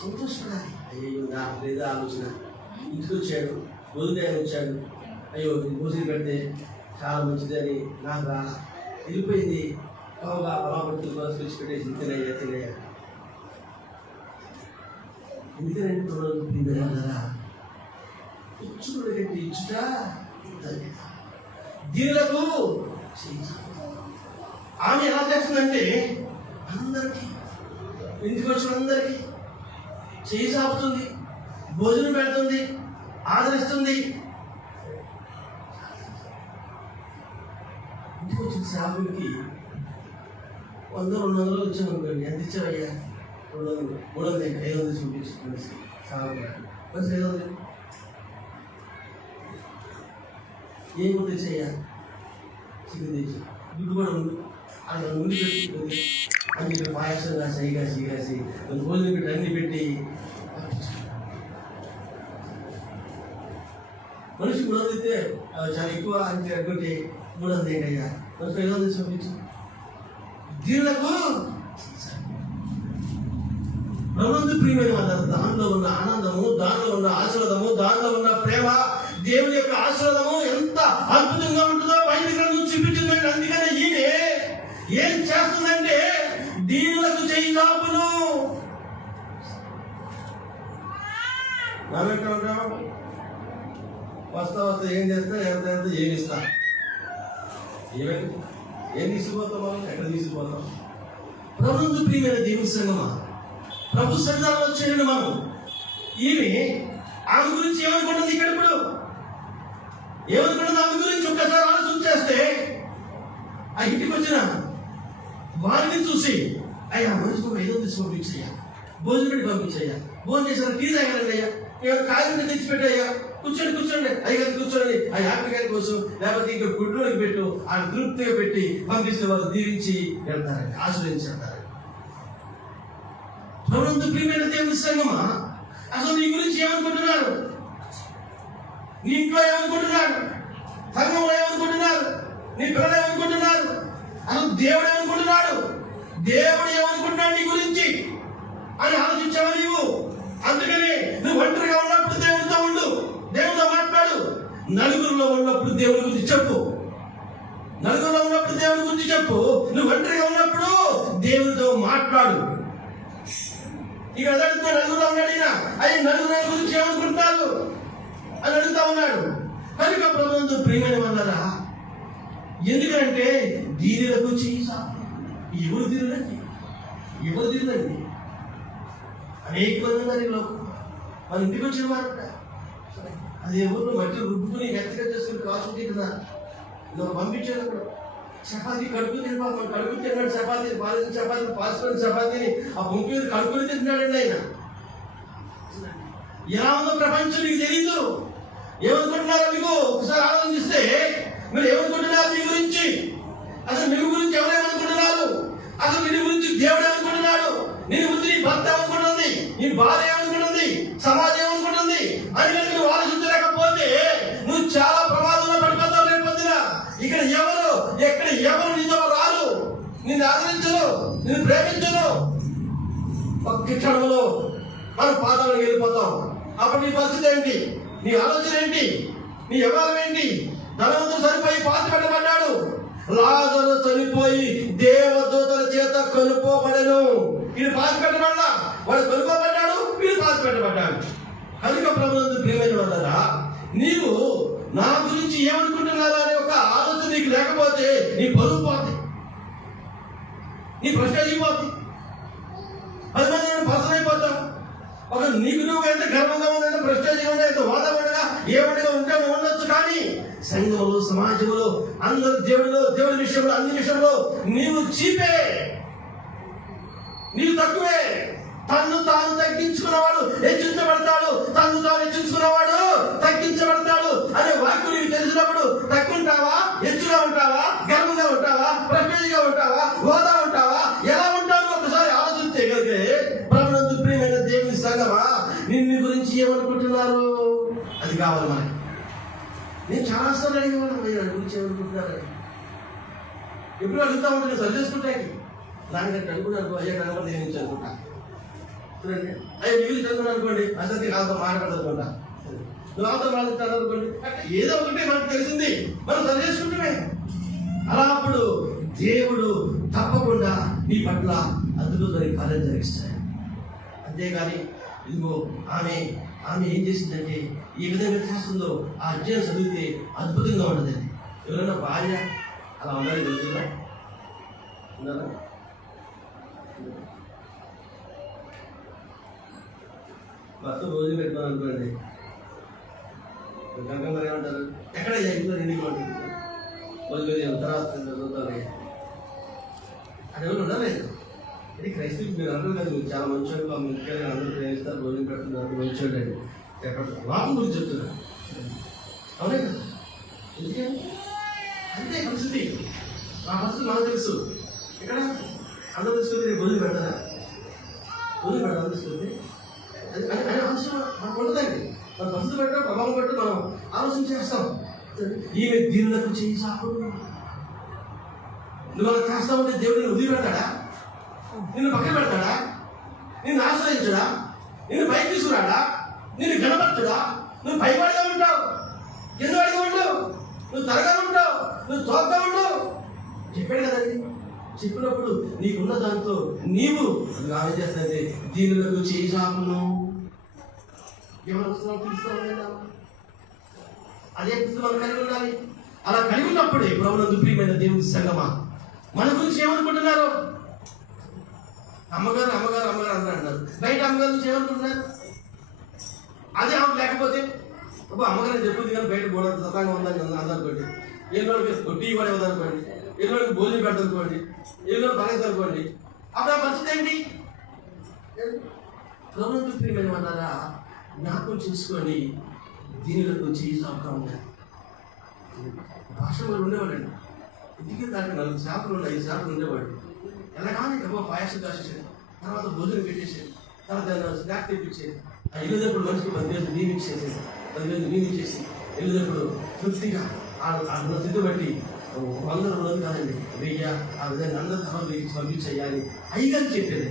సంతోషపడాలి. అయ్యో నాకు లేదా ఆలోచన, ఇంటికి వచ్చాడు, భోజనం వచ్చాడు, అయ్యో భోజనం పెడితే చాలా మంచిదని నాకు రాలా, వెళ్ళిపోయింది. బాగా బలాపడుతూ బస్సు విడిచిపెట్టేసి తినయ్యా. ఎందుకంటే ఇచ్చుడు కంటే ఇచ్చుట దీనులకు. ఆమె ఎలా చేస్తుందంటే అందరికీ, ఇంటికి వచ్చిన అందరికీ చేయి సాపుతుంది, భోజనం పెడుతుంది, ఆదరిస్తుంది. ఇంటికి వచ్చిన సేవకుడికి 100-200 వచ్చామనుకోండి, ఎంత ఇచ్చావయ్యా? 200, 300, 500 చూపించుకోండి సేవకుడు. కొంచెం 500 ఏం గుర్తు తెచ్చయ్యా? చికెన్ తెచ్చి గుడ్డు కూడా ఉంది, అక్కడ ముందు పెట్టి అన్ని పాయసం కాసి భోజనం పెట్టి అన్ని పెట్టి మనిషి 300 అయితే చాలా ఎక్కువ అంటే అనుకుంటే 300 ఏంటయ్యా, మనకు 500 చూపించు. దీనులకు ప్రభునందు ప్రియమైన వాళ్ళ, దానిలో ఉన్న ఆనందము, దానిలో ఉన్న ఆశీర్వాదము, దానిలో ఉన్న ప్రేమ, దేవుని యొక్క ఆశీర్వాదము ఎంత అద్భుతంగా ఉంటుందో బైబిల్ గ్రంథం చూపించిందండి. అందుకనే ఈయన ఏం చేస్తుందంటే దీనులకు చెయ్యి చాపును. మనం ఎక్కడ ఉంటాం? వస్తా ఏం చేస్తా, ఎంత ఏమి ఇస్తా, ఏం తీసుకుపోతాం, మనం ఎక్కడ తీసుకుపోతాం? ప్రభునందు ప్రియమైన దేవుని సంగమా, ప్రభు సన్నిధానంలో వచ్చేయండి మనం. ఈమె ఆమె గురించి ఏమనుకుంటుంది? ఇక్కడ ఇప్పుడు ఏమనుకుంటుంది ఆమె గురించి ఒక్కసారి ఆలోచన చేస్తే, ఆ ఇంటికి వచ్చిన వారిని చూసి, అయ్యా మనిషికి 500 తీసి పంపించయ్యా, భోజనం పెట్టి పంపించయ్యా, భోజనం చేసిన టీ తాగండి అయ్యా, కాయలు తెచ్చిపెట్టయ్యా, కూర్చోండి అయ్యగారు కూర్చోండి, ఆ యాభై గారి కోసం, లేకపోతే ఇంకా గుడ్లోకి పెట్టు, ఆ తృప్తిగా పెట్టి పంపిస్తే వాళ్ళు దీవించి వెళ్తారని, ఆశ్రయించి వెళ్తారని. ప్రభునందు ప్రియమైన దేవుని సంగమా, అసలు నీ గురించి ఏమనుకుంటున్నారు? నీ ఇంట్లో ఏమనుకుంటున్నారు? సంఘంలో ఏమనుకుంటున్నారు? నీ పిల్లలు ఏమనుకుంటున్నారు? అసలు దేవుడు ఏమనుకుంటున్నాడు? దేవుడు ఏమనుకుంటున్నాడు నీ గురించి అని ఆలోచించావా నీవు? అందుకని నువ్వు ఒంటరిగా ఉన్నప్పుడు దేవుడితో ఉండు, దేవుడితో మాట్లాడు. నలుగురిలో ఉన్నప్పుడు దేవుడి గురించి చెప్పు. నలుగురిలో ఉన్నప్పుడు దేవుడి గురించి చెప్పు. నువ్వు ఒంటరిగా ఉన్నప్పుడు దేవుడితో మాట్లాడు. ఇక అడుగుతా, నలుగురు ఉన్నాడు ఈయన, అయ్యి నలుగురు గురించి ఏమనుకుంటారు అని అడుగుతా ఉన్నాడు. కనుక ప్రభునందు ప్రియమైన వాళ్ళరా, ఎందుకంటే దీనులకు చెయ్యి చాపు. ఎవరు దీనులండి? అనేక మంది ఉన్నారు ఈ లోకం. మన ఇంటికి వచ్చిన వారు అది ఎవరు మట్టి రుబ్బుకుని ఎత్తగా చేసుకుని కాసుకుంటున్నారు. పంపించాడు. చపాతీ కడుపు తిన్నాడు, కడుపు తిన్నాడు, చపాతీ పాలిన చపాతీ పాల్చుకున్న చపాతీని ఆ పొంగి మీద కడుపుని తింటున్నాడండి ఆయన. ఎలా ఉందో ప్రపంచం నీకు తెలీదు. ఏమనుకుంటున్నారో మీకు ఒకసారి ఆలోచిస్తే మీరు ఏమనుకుంటున్నారు మీ గురించి? అసలు మీ గురించి ఎవరేమనుకుంటున్నారు? అసలు నీ గురించి దేవుడు ఏమనుకుంటున్నాడు? నీ గురించి నీ భర్త ఏమనుకుంటుంది, నీ భార్య ఏమనుకుంటుంది, సమాజం ఏమనుకుంటుంది అని కనుక నువ్వు ఆలోచించలేకపోతే నువ్వు చాలా ప్రమాదంలో పడిపోతావు. రేపు పొద్దున ఇక్కడ ఎవరు ఎక్కడ ఎవరు నీతో రారు, నిన్ను ఆదరించరు, నిన్ను ప్రేమించరు. ఒక్క క్షణంలో మనం పాదాలకు వెళ్ళిపోతాం. అప్పుడు నీ పరిస్థితి ఏంటి? నీ ఆలోచన ఏంటి? నీ వ్యవహారం ఏంటి? ధనవంతుడు చనిపోయి పాతి పెట్టబడ్డాడు, లాజరు చనిపోయి దేవదూతల చేత కొనుక్కోబడెను. వీడు పాతి పెట్టబడ్డా, వాడు కొనుక్కోబడ్డాడు, వీడు పాతి పెట్టబడ్డాడు. కనుక ప్రభువునందు ప్రియమైన వారలారా, నీవు నా గురించి ఏమనుకుంటున్నారా అనే ఒక ఆలోచన నీకు లేకపోతే నీ పరువు పోతుంది, నీ ప్రశ్న పోతుంది, 10 మంది పర్సన్ అయిపోతాం. ఒక నీకు నువ్వు ఎంత గర్వంగా ఉందంటే భ్రష్టాచారం ఎంత వాదపడగా ఏమడిగా ఉంటే ఉండొచ్చు, కానీ సంఘంలో సమాజంలో అందరు దేవుడి విషయంలో అన్ని విషయంలో నీవు చీపే, నీవు తక్కువే. తన్ను తాను తగ్గించుకున్నవాడు హెచ్చించబడతాడు, తన్ను తాను హెచ్చించుకున్నవాడు తగ్గించబడతాడు అనే వాక్యం నీకు తెలిసినప్పుడు తక్కువ హెచ్చుగా ఉంటావా, గర్వంగా ఉంటావా, ప్రశ్నగా ఉంటావా, హోదా ఉంటావా, ఎలా ఉంటావు ఒకసారి ఆలోచించే కలిగే. ప్రభునందు ప్రియమైన దేవుని సంగమా, నిన్ను గురించి ఏమనుకుంటున్నారు అది కావాలి మనకి. నేను చాలాసార్లు అడిగేవాడు, మీరు గురించి ఏమనుకుంటున్నారు ఎప్పుడు అడుగుతా ఉంటాను, సరి చేసుకుంటాకి దానికంటే అనుకున్నాను అయ్యా కనుక నేను నుంచి అనుకుంటా. చూడండి, అయ్యా మీరు చదువుకున్నాను అనుకోండి, అసలు వాళ్ళతో మాట్లాడదనుకుంటా, వాళ్ళతో మాట్లాడుతాను అనుకోండి, ఏదో ఒకటి మనకు తెలిసింది, మనం సరి చేసుకుంటామే. అలా అప్పుడు దేవుడు తప్పకుండా నీ పట్ల అద్భుతమైన కార్యం జరిగిస్తాడు. అంతేగాని ఇదిగో ఆమె ఏం చేసిందంటే ఈ విధంగా చేస్తుందో ఆ అధ్యయనం చదివితే అద్భుతంగా ఉండదండి. ఎవరైనా భార్య అలా ఉండాలి తెలుసుగా ఉన్నారా? భర్త రోజు పెడతాను అనుకోండి, గంగ మరి ఏమంటారు, ఎక్కడ ఇంట్లో ఇంటికి ఉంటుంది రోజు తర్వాత చదువుతారు అని ఎవరు ఉండలేదు. ఇది క్రైస్తవులు మీరు అందరూ కదా, మీరు చాలా మంచిగా ముఖ్యంగా అందరూ ప్రేమిస్తారు, భోజనం పెడుతున్నారు, మంచిగా ఎక్కడ వాపం గురించి చెప్తున్నారు. అవునే కదా, ఎందుకే అంతే పరిస్థితి. ఆ పరిస్థితి మనకు తెలుసు. ఇక్కడ అందరూ తీసుకొని రేపు భోజనం పెడతారా, భోజనం పెడతారు తీసుకుంటే అని అవసరం మనకు ఉండదండి. మన పరిస్థితి పెట్టడం ప్రభావం పెట్టడం మనం ఆలోచన చేస్తాం. ఈమె దీనులకు చేయి సాకుడు, నువ్వు అలా చేస్తామంటే దేవుడు నిన్ను వదిలిపెడతాడా? నిన్ను పక్కన పెడతాడా? నిన్ను ఆశ్రయించడా? నిన్ను పైకి తీసుకురాడా? నిన్ను గణపరచుడా? నువ్వు పైవాడిగా ఉంటావు, కిందవాడిగా ఉంటావు, నువ్వు తరగా ఉంటావు, నువ్వు తోకగా ఉంటావు. చెప్పాడు కదండి. చెప్పినప్పుడు నీకున్న దాంతో నీవు అది ఆమె చేస్తే దీనులకు చేయి సాకును. ఎవరు వస్తున్నావు పిలుస్తావు, అదే పుస్తకం కలిగి ఉండాలి. అలా కలిగి ఉన్నప్పుడే ప్రభువునందు ప్రియమైన దేవుని సంగమా, మన గురించి ఏమనుకుంటున్నారు? అమ్మగారు అమ్మగారు అమ్మగారు అంటారు, బయట అమ్మగారి నుంచి ఏమనుకుంటున్నారు? అదే ఆమె లేకపోతే అమ్మగారు చెప్పింది కానీ బయట గోడ సతంగా ఉందని అందనుకోండి, ఎల్లుడికి టీ కూడా ఇవ్వదనుకోండి, ఎల్లుడికి భోజనం పెడతానుకోండి, ఎల్లుడు పనేది అనుకోండి, అప్పుడు ఆ పరిస్థితి ఏంటి? ప్రభువునందు ప్రియమైన వాళ్ళారా, జ్ఞాపకం చేసుకొని దీనిలకు చేయి సాగుతా ఉండాలి. భాష వాళ్ళు ఉండేవాడండి, ఇంటికి దానికి 4 శాతం 5 శాతం ఉండేవాడు. ఎలాగానే గొప్ప పాయసం కాసేసాడు, తర్వాత భోజనం పెట్టేసాడు, తర్వాత స్నాక్ తెప్పించేది. ఆ వెళ్ళేటప్పుడు మనిషికి 10,000 నియమించేసేది, 10,000 నియమించేసి వెళ్ళేటప్పుడు తృప్తిగా ఆ స్థితి బట్టి 100 200 కాదండి 1000 ఆ విధంగా అందరూ తమకు పంపించేయాలి అయ్యగారు చెప్పేది.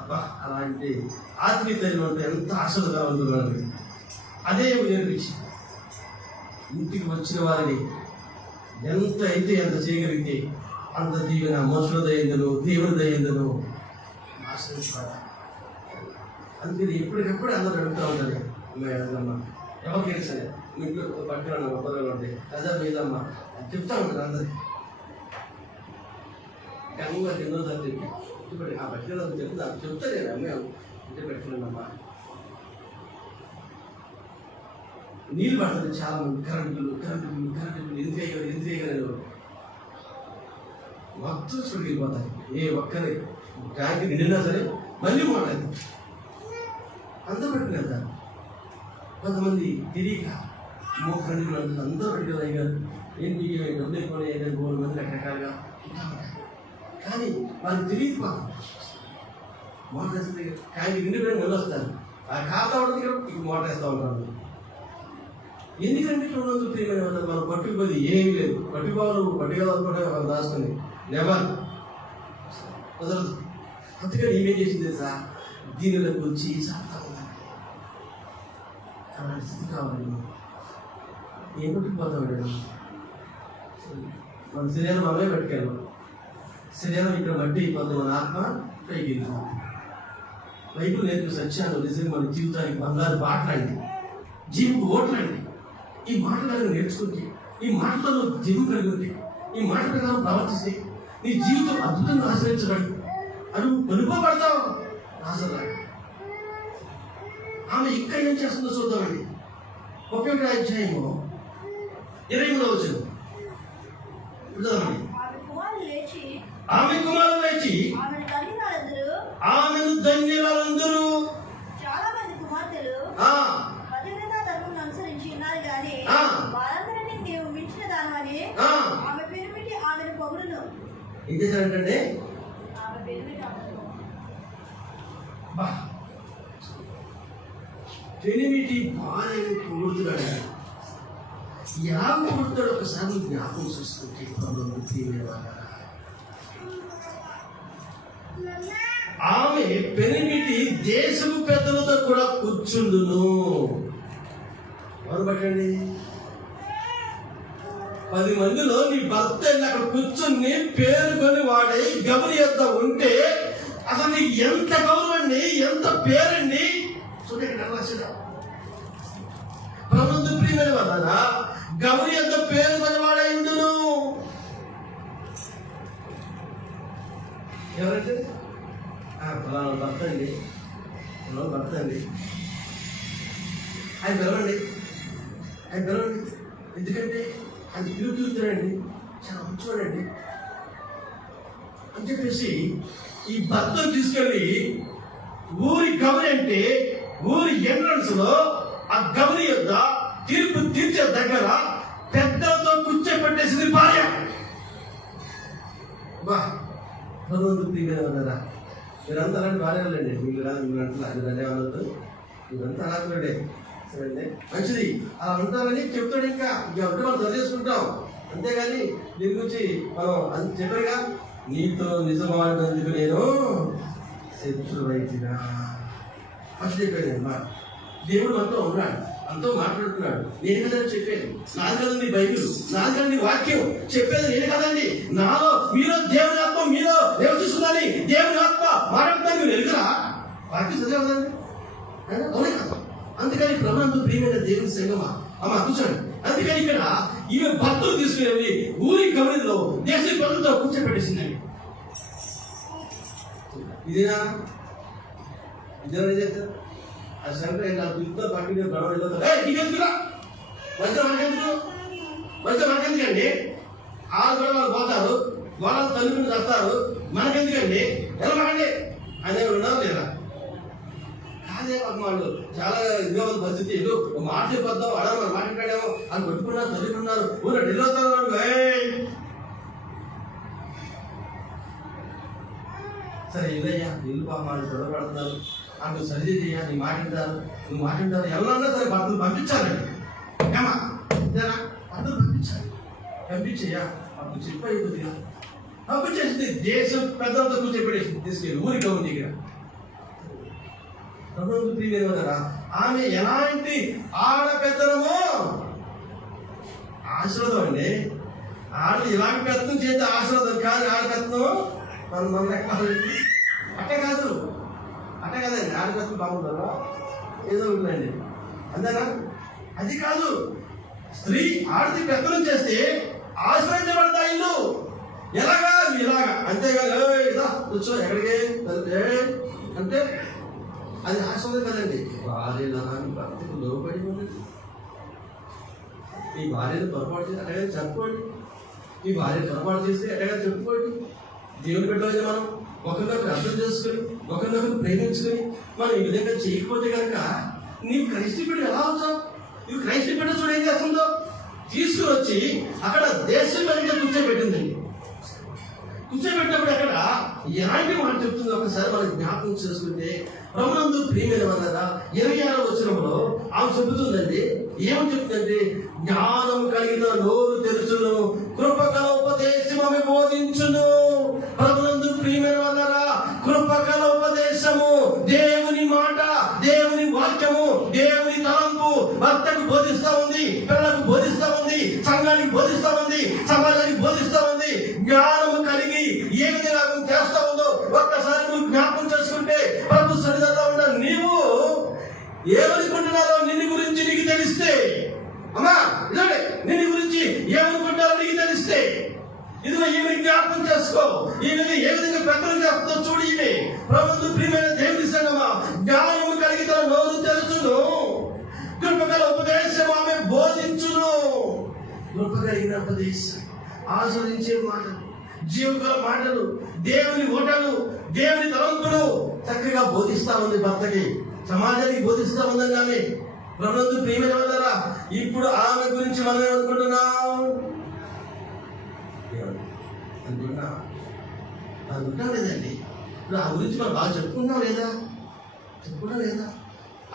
అబ్బా, అలాంటి ఆత్మీయతలు అంటే ఎంత ఆశ్చర్యంగా ఉంది మనకి. అదే నేర్పించి ఇంటికి వచ్చిన వారిని ఎంత అయితే ఎంత చేయగలిగితే అంత దీవెన మనుషుల దయందును దేవుని దయందును ఆశ్రయించాలి. అందుకని ఎప్పటికప్పుడు అందరూ అడుగుతూ ఉంటారు, అమ్మాయి అదమ్మా ఎవరికైనా సరే ఇంట్లో పట్టుకున్నాను మొబైల్ ఉంటాయి అదే మీదమ్మా చెప్తా ఉంటారు అందరికి. గంగా ఎన్నోసార్లు చెప్పి ఇప్పుడు ఆ పట్టుకున్న చెప్తా నేను అమ్మాయి ఇంటి పెట్టుకున్నానమ్మా నీళ్ళు పడుతుంది చాలా మంది, కరెంటు బిల్లు ఎంత వేయగలరు మొత్తం వెళ్ళిపోతాయి. ఏ ఒక్కరి ట్యాంక్ నిండినా సరే మళ్ళీ మాట్లాడదు అందరూ పెట్టుకునేదా. కొంతమంది తెలియక కరెంటు బిల్లు అందరూ పెట్టుకున్నారు. అయ్యారు ఏంటి డబ్బులు ఎక్కువ 3 మంది రకరకాలుగా కానీ వాళ్ళకి తెలియదు. మోటార్ వేస్తే ట్యాంక్ నిండిపోయిన మళ్ళీ వస్తారు. ఆ ఖాతా ఉంటుంది కదా ఇక మోటార్ వేస్తూ ఉంటారు. ఎందుకంటే ప్రియమైన మనం పట్టుకుపోయి ఏమీ లేదు. పట్టుకోవాలనుకుంటే వాళ్ళు రాసుకొని నెవర్ కుదరదు. అందుకని ఏమేం చేసింది సార్ దీనిలోకి వచ్చి సాగుతా ఉందండి. అలాంటి స్థితి కావాలి. ఏం పట్టుకుపోతాం మన శరీరం మనమే పెట్టుకెళ్ళాం. శరీరం ఇక్కడ మట్టి అయిపోతుంది, మన ఆత్మ పైకి వెళ్ళిపోతుంది. బైబిల్ నేర్పే సత్యాలు నిజంగా మన జీవితానికి బంగారు బాటలండి, జీవికు ఓట్లండి. ఈ మాటలను నేర్చుకుంటే, ఈ మాటలలో జీవం కలిగి ఉంటే, ఈ మాట ప్రకారం ప్రవర్తిస్తే నీ జీవితం అద్భుతంగా ఆశ్రయించబడి అడుగు కొనుక్కోబడతావు రాజులాగా. ఆమె ఇక్కడ ఏం చేస్తుందో చూద్దామండి. 31వ అధ్యాయము 23వ వచనం చూద్దామండి. ఆమె కుమారులు లేచి ఆమెను ధన్యులందరూ. చాలా మంది కుమార్తెలు పతివ్రత ధర్మం అనుసరించి ఉన్నారు కానీ వారందరినీ నీవు మించిన దానివని ఆమె పేరు పెట్టి ఆమెను పొగుడును. ఏం చేశారంటే ఆమె పేరు పెట్టి పెనిమిటి భార్యని పొగుడుతున్నాడు. ఎలా పొగుడుతాడు ఒకసారి జ్ఞాపకం చూసుకుంటే ఆమె పెనిమిటి దేశము పెద్దలతో కూడా కూర్చుండును. ఎవరు పట్టండి 10 మందిలో నీ భర్త అక్కడ కూర్చుని పేరుకొని వాడై గమని యొద్ద ఉంటే అసలు నీకు ఎంత గౌరవండి, ఎంత పేరండి. ప్రభుత్వ ప్రియమైన వల్ల గమని యొద్ద పేరుకొని వాడై ఉండును. ఎవరంటే ఫలానా భర్త అండి, ఆయన పిలవండి. ఎందుకంటే ఆయన పిలుపుతాడండి, చాలా మంచివాడండి అని చెప్పేసి ఈ భర్తను తీసుకెళ్ళి ఊరి గమని అంటే ఊరి ఎంట్రన్స్ లో ఆ గమని యొద్ద తీర్పు తీర్చే దగ్గర పెద్దలతో కూర్చోబెట్టేసింది భార్య. ఉన్నారా మీరంతా అలాంటి భార్యలండి. మీరు రాదు, మీరు అంటున్నారు ధన్యవాదాలు, మీరంతా అలాంటి సరే మంచిది. అలా ఉంటారని చెప్తాడు. ఇంకా ఉంటే మనం చదివేసుకుంటాం అంతేగాని దీని గురించి మనం చెప్పారుగా, నీతో నిజమాడినందుకు నేను శత్రువైతినా ఫస్ట్ చెప్పాను. దేవుడు మనతో ఉన్నాడు, అంతో మాట్లాడుతున్నాడు. నేను కదా చెప్పాను, నాది కదండి బైబిల్, నాది కదండి వాక్యం, చెప్పేది నేను కదండి. నాలో మీలో దేవుని ఆత్మ మీలో నివసిస్తుందని దేవుని ఆత్మ మాట్లాడుతున్నాను. మీరు ఎదురా వాక్యం చదివే కదండి, అవునే కదా. అందుకని ప్రభుత్వ ప్రియమైన దేవుని సంగమా అమ్మ కూర్చోండి. అందుకని ఇక్కడ ఈమె భక్తులు తీసుకుని ఊరి గమనిలో దేశ ప్రజలతో కూర్చోబెట్టేసిందండి. ఇదేనా చేస్తారు ఆ శంకర్ నా పిల్లతో పక్కన గొడవడుతురా మధ్య మనకెందుకండి. ఆ గొడవలు పోతారు, గొడవలు తల్లిని వస్తారు, మనకెందుకండి ఎలా మాకండి అనే ఉన్నారు లేదా. కాదే వాళ్ళు చాలా ఇదిగా ఉంది పరిస్థితి. మాట చెప్పొద్దాం అడగ మనం మాట్లాడాము అని కొట్టుకున్నారు, తల్లికున్నారు, ఊరు ఢిల్లీ అవుతారు. సరే ఇదయ్యా ఇల్లు పామాలు గొడవ పడుతున్నారు, నాకు సర్జరీ చేయాలి, నీ మాట్లాడతారు, నువ్వు మాట్లాడతారు, ఎవరన్నా సరే భర్తలు పంపించాలండి. ఏమా భర్తలు పంపించేయా అప్పుడు చెప్పాయి కొద్దిగా పంపించేసింది. దేశం పెద్దలతో కూర్చోబెట్టేసింది తీసుకెళ్ళి ఊరి గౌరవం దగ్గర. ప్రభుత్వ ప్రియమైన కదా ఆమె ఎలాంటి ఆడపెత్తనమో ఆశీర్వాదం అండి. ఆడ ఇలాంటి పెత్తనం చేస్తే ఆశీర్వాదం కాదు. ఆడపెత్తనం మన లెక్క అట్టే కాదండి. ఆడపెత్తనం బాగుంటుందా ఏదో ఉందండి అంతేనా, అది కాదు. స్త్రీ ఆడది పెత్తనం చేస్తే ఆశ్రయించబడతా ఇల్లు ఎలాగా ఇలాగా, అంతేగాని ఇలా కూర్చో ఎక్కడికి అంటే అది ఆశ్రమం కదండి. భార్య భర్తకు లోబడి ఉన్నది మీ భార్యను పొరపాటు చేసి ఎట్టగా చెప్పుకోండి. మీ భార్య పొరపాటు చేస్తే ఎట్టగా చెప్పుకోండి. దేవుని బిడ్డలైన మనం ఒకరినొకరు అర్థం చేసుకుని ఒకరినొకరు ప్రేమించుకొని మనం ఈ విధంగా చేయకపోతే కనుక నీవు క్రైస్తవ బిడ్డ ఎలా అవుతావు? నువ్వు క్రైస్తవ బిడ్డ చూడ ఏం చేస్తుందో తీసుకుని వచ్చి అక్కడ దేశం మీద కూర్చోబెట్టిందండి. కూర్చోబెట్టినప్పుడు అక్కడ ఎలాంటి మాట చెప్తుందో ఒకసారి మనం జ్ఞాపకం చేసుకుంటే, ప్రభునందు ప్రియమైన వాళ్ళరా 26వ వచనంలో ఆమె చెబుతుందండి. ఏమని చెప్తుందంటే, జ్ఞానం కలిగిన నోరు తెరుచును, కృపగల ఉపదేశం ఆమె బోధించును. ప్రభునందు ప్రియమైన వాళ్ళరా, కృపగల ఉపదేశము, దేవుని మాట, దేవుని వాక్యము, దేవుని తలంపు భర్తకు బోధిస్తా ఉంది, పిల్లలకు బోధిస్తా ఉంది, సంఘానికి బోధిస్తా ఉంది, సమాజానికి బోధిస్తా ఉంది. జ్ఞానము కలిగి ఏ విధంగా చేస్తా ఉందో ఒక్కసారి నువ్వు జ్ఞాపకం చేసుకుంటే, ప్రభు సన్నిధిలో ఉన్న నీవు ఏమనుకుంటున్నారో నిన్ను గురించి నీకు తెలిస్తే, అమ్మా ఇదండి నిన్ను గురించి ఏమనుకుంటారో నీకు తెలిస్తే, ఇదిగో ఈమె జ్ఞాపకం చేసుకో. ఈమె ఏ విధంగా పెద్దలు చేస్తుందో చూడు. ఈమె ప్రభుత్వ ప్రియమైన దేవుని సంగమా, జ్ఞానము కలిగి తన నోరు తెరుచును, కృపగల ఉపదేశం ఆమె బోధించును. కృప కలిగిన ఉపదేశం, ఆస్వాదించే మాటలు, జీవగల మాటలు, దేవుని ఓటలు, దేవుని తలంపులు చక్కగా బోధిస్తా ఉంది భర్తకి, సమాజానికి బోధిస్తా ఉందని. ఆమె ప్రభుత్వ ప్రియమైన వాళ్ళరా, ఇప్పుడు ఆమె గురించి మనం ఏమనుకుంటున్నాం? అనుకుంటాం లేదండి. ఇప్పుడు ఆ గురించి మనం బాగా చెప్పుకున్నాం లేదా? చెప్పుకున్నాం లేదా?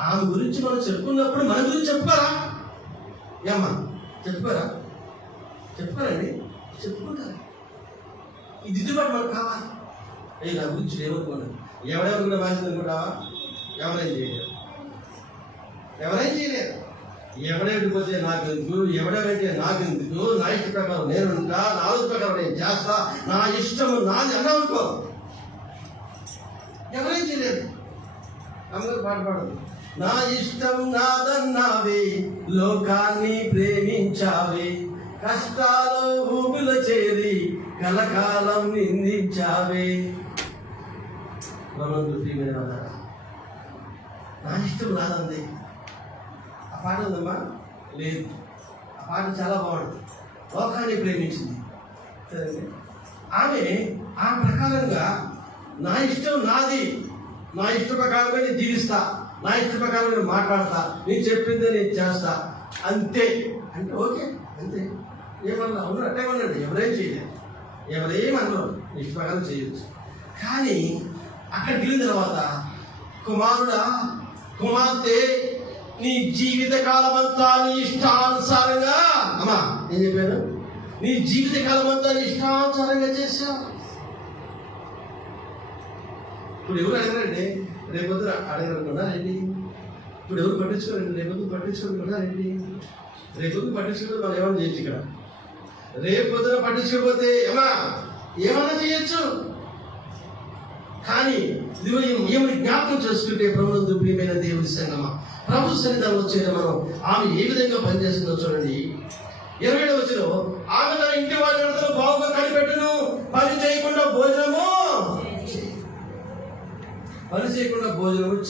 ఆమె గురించి మనం చెప్పుకున్నప్పుడు మన గురించి చెప్పుకోరా? ఏమ్మా చెప్పుకోరా? చెప్పుకోరండి, చెప్పుకుంటారు. ఈ దిద్దుబాటు మనకు కావాలి. నా గురించి ఏమనుకోండి, ఎవరెవరు కూడా బాధ్యత అనుకుంటావా? ఎవరేం చేయలేరు, ఎవరేం చేయలేరు. ఎవడేడిపోతే నాకెందుకు, ఎవడేమైతే నాకెందుకు, నా ఇష్ట ప్రకారం నేను ఉంటా, నా ఆలోచన ప్రకారం నేను చేస్తా, నా ఇష్టము నాది అన్నావుకో, ఎవరేం చేయలేదు. అందరూ పాడదు, నా ఇష్టం నాదన్నావే, లోకాన్ని ప్రేమించావే, కష్టాలు ఊపిలో చేరి కలకాలం నిందించావే. నా ఇష్టం నాదంది. ఆ పాట ఉందమ్మా? లేదు. ఆ పాట చాలా బాగుంటుంది. లోకాన్ని ప్రేమించింది. సరే, ఆమె ఆ ప్రకారంగా నా ఇష్టం నాది, నా ఇష్ట ప్రకారంగా నేను జీవిస్తా, నా ఇష్ట ప్రకారం నేను మాట్లాడతా, నేను చెప్పిందే నేను చేస్తా, అంతే అంటే ఓకే, అంతే. ఏమన్నా అవును అట్టే ఉండండి, ఎవరేం చేయలేదు, ఎవరేమన్నా ఇష్ట ప్రకారం చేయొచ్చు. కానీ అక్కడికి వెళ్ళిన తర్వాత, కుమారుడా కుమార్తె, నీ జీవిత కాలం అంతా నీ ఇష్టానుసారంగా, అమ్మా నేను చెప్పాను, నీ జీవిత కాలం అంతా నీ ఇష్టానుసారంగా చేశావు. ఇప్పుడు ఎవరు అడగరండి, రేపొద్దున అడగనుకున్నారండి. ఇప్పుడు ఎవరు పట్టించుకోరండి, రేపొద్దు పట్టించుకోనుకున్నారండి. రేపొద్దు పట్టించుకుంటే మనం ఏమన్నా చేయొచ్చు. ఇక్కడ రేపొద్దున పట్టించుకోకపోతే ఏమన్నా చేయొచ్చు. కానీ ఏమని జ్ఞాపకం చేసుకుంటే, ప్రభునందు ప్రియమైన దేవుని సంగమా, ప్రభు సన్నిధానంలో వచ్చేది మనం ఆమె ఏ విధంగా పనిచేస్తుందో చూడండి. 27వ వచనం, ఆమె తన ఇంటి వాళ్ళతో బాగుగా కనిపెట్టును, పని చేయకుండా భోజనము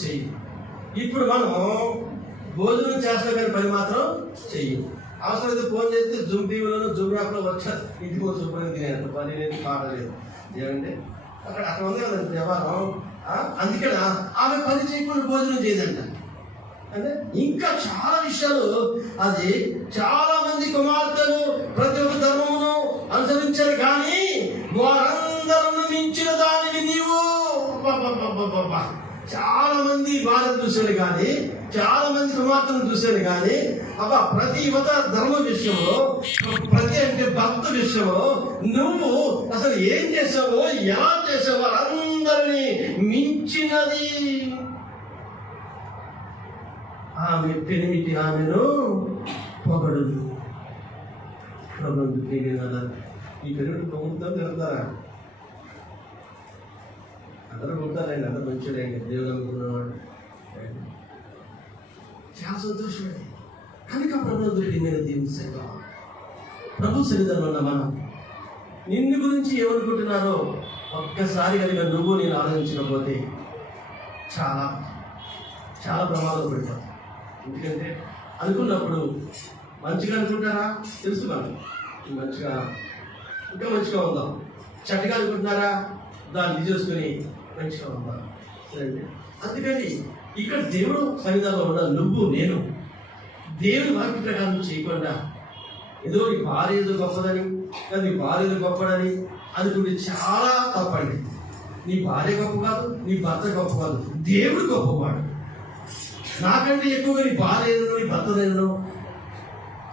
చేయి. ఇప్పుడు మనం భోజనం చేస్తాం కానీ పని మాత్రం చెయ్యి. అవసరమైతే ఫోన్ చేస్తే జూమ్ టీవీలోనూ జూమ్ యాప్లో వచ్చారు, ఇంటికి వచ్చి శుభ్రంగా తినేది, పని లేదు పాట లేదు. ఏమంటే అక్కడ ఉంది కదండి వ్యవహారం. అందుకే ఆమె పని చేయకుండా భోజనం చేయదంట. అంటే ఇంకా చాలా విషయాలు. అది చాలా మంది కుమార్తెలు ప్రతి ఒక్క ధర్మమును అనుసరించారు, కానీ వారందరూ మించిన దానిని నీవు. చాలా మంది భార్యను చూశాను కానీ, చాలా మంది కుమార్తెను చూశాను కానీ, ప్రతి యువత ధర్మ విషయంలో, ప్రతి అంటే భక్త విషయంలో నువ్వు అసలు ఏం చేసావో, ఎలా చేసావో అందరినీ మించినది. ఆమె పెనిమిటి ఆమెను పొగడు. ప్రభుత్వం ఈ పెరుగుడు పొగుడుతాం జరుగుతారా? అందరూ పొగుతారండి, అందరూ మంచిదే, దేవుడు అనుకున్నవాడు. చాలా సంతోషమే. కనుక ప్రభుత్వం మీద దేవుని సేవ, ప్రభు సన్నిధిలో ఉన్న మనం నిన్ను గురించి ఏమనుకుంటున్నారో ఒక్కసారి కనుక నువ్వు నేను ఆలోచించకపోతే చాలా చాలా ప్రమాదం పడిపోతాం. ఎందుకంటే అనుకున్నప్పుడు మంచిగా అనుకుంటారా? తెలుసు మనకి మంచిగా, ఇంకా మంచిగా ఉందాం. చెడ్డగా అనుకుంటున్నారా? దాన్ని చేసుకుని మంచిగా ఉందాం. సరే, అందుకని ఇక్కడ దేవుడు సన్నిధానంలో ఉన్న నువ్వు నేను దేవుని వాక్య ప్రకారం చేయకుండా ఏదో నీ భార్య ఏదో గొప్పదని, నీ భార్య ఏదో గొప్పదని అనుకుంటే చాలా తప్పండి. నీ భార్య గొప్ప కాదు, నీ భర్త గొప్ప కాదు, దేవుడు గొప్పవాడు. నాకంటే ఎక్కువగా నీ భార్య ఏదో, నీ భర్త ఏదో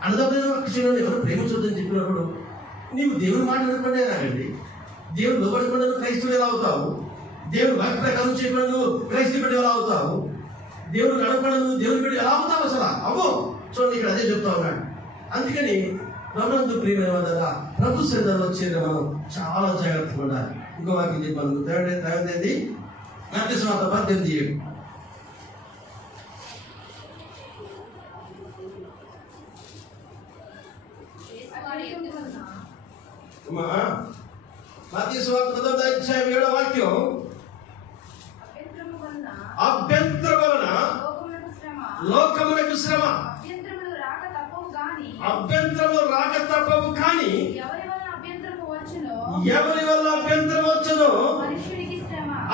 అన్నదమ్ములను ఎవరు ప్రేమించొద్దని చెప్పినప్పుడు నీవు దేవుని మాట వినకుండా రాకండి. దేవుడు లోబడకుండా క్రైస్తవుడు ఎలా అవుతావు? దేవుడు వాక్య ప్రకారం చేయకుండా నువ్వు క్రైస్తవ బిడ్డ ఎలా అవుతావు? దేవుడు నడపకుండా నువ్వు దేవుని బిడ్డ ఎలా అవుతావు? అసలు అవ్వో. చూడండి, ఇక్కడ అదే చెప్తా ఉన్నాడు. అందుకని ప్రభునందు ప్రియమైన వల్ల ప్రభు సన్నిధిలో వచ్చేది మనం చాలా జాగ్రత్తగా ఉండాలి. ఇంకో వాక్యం చెప్పాను, తేది మత్తయి సువార్త 18:7. మత్తయి సువార్త 18:7 వాక్యం. అభ్యంతరం వలన లోకమునకు శ్రమ, అభ్యంతరములు రాక తప్పవు కానీ ఎవరి వల్ల అభ్యంతరం వచ్చునో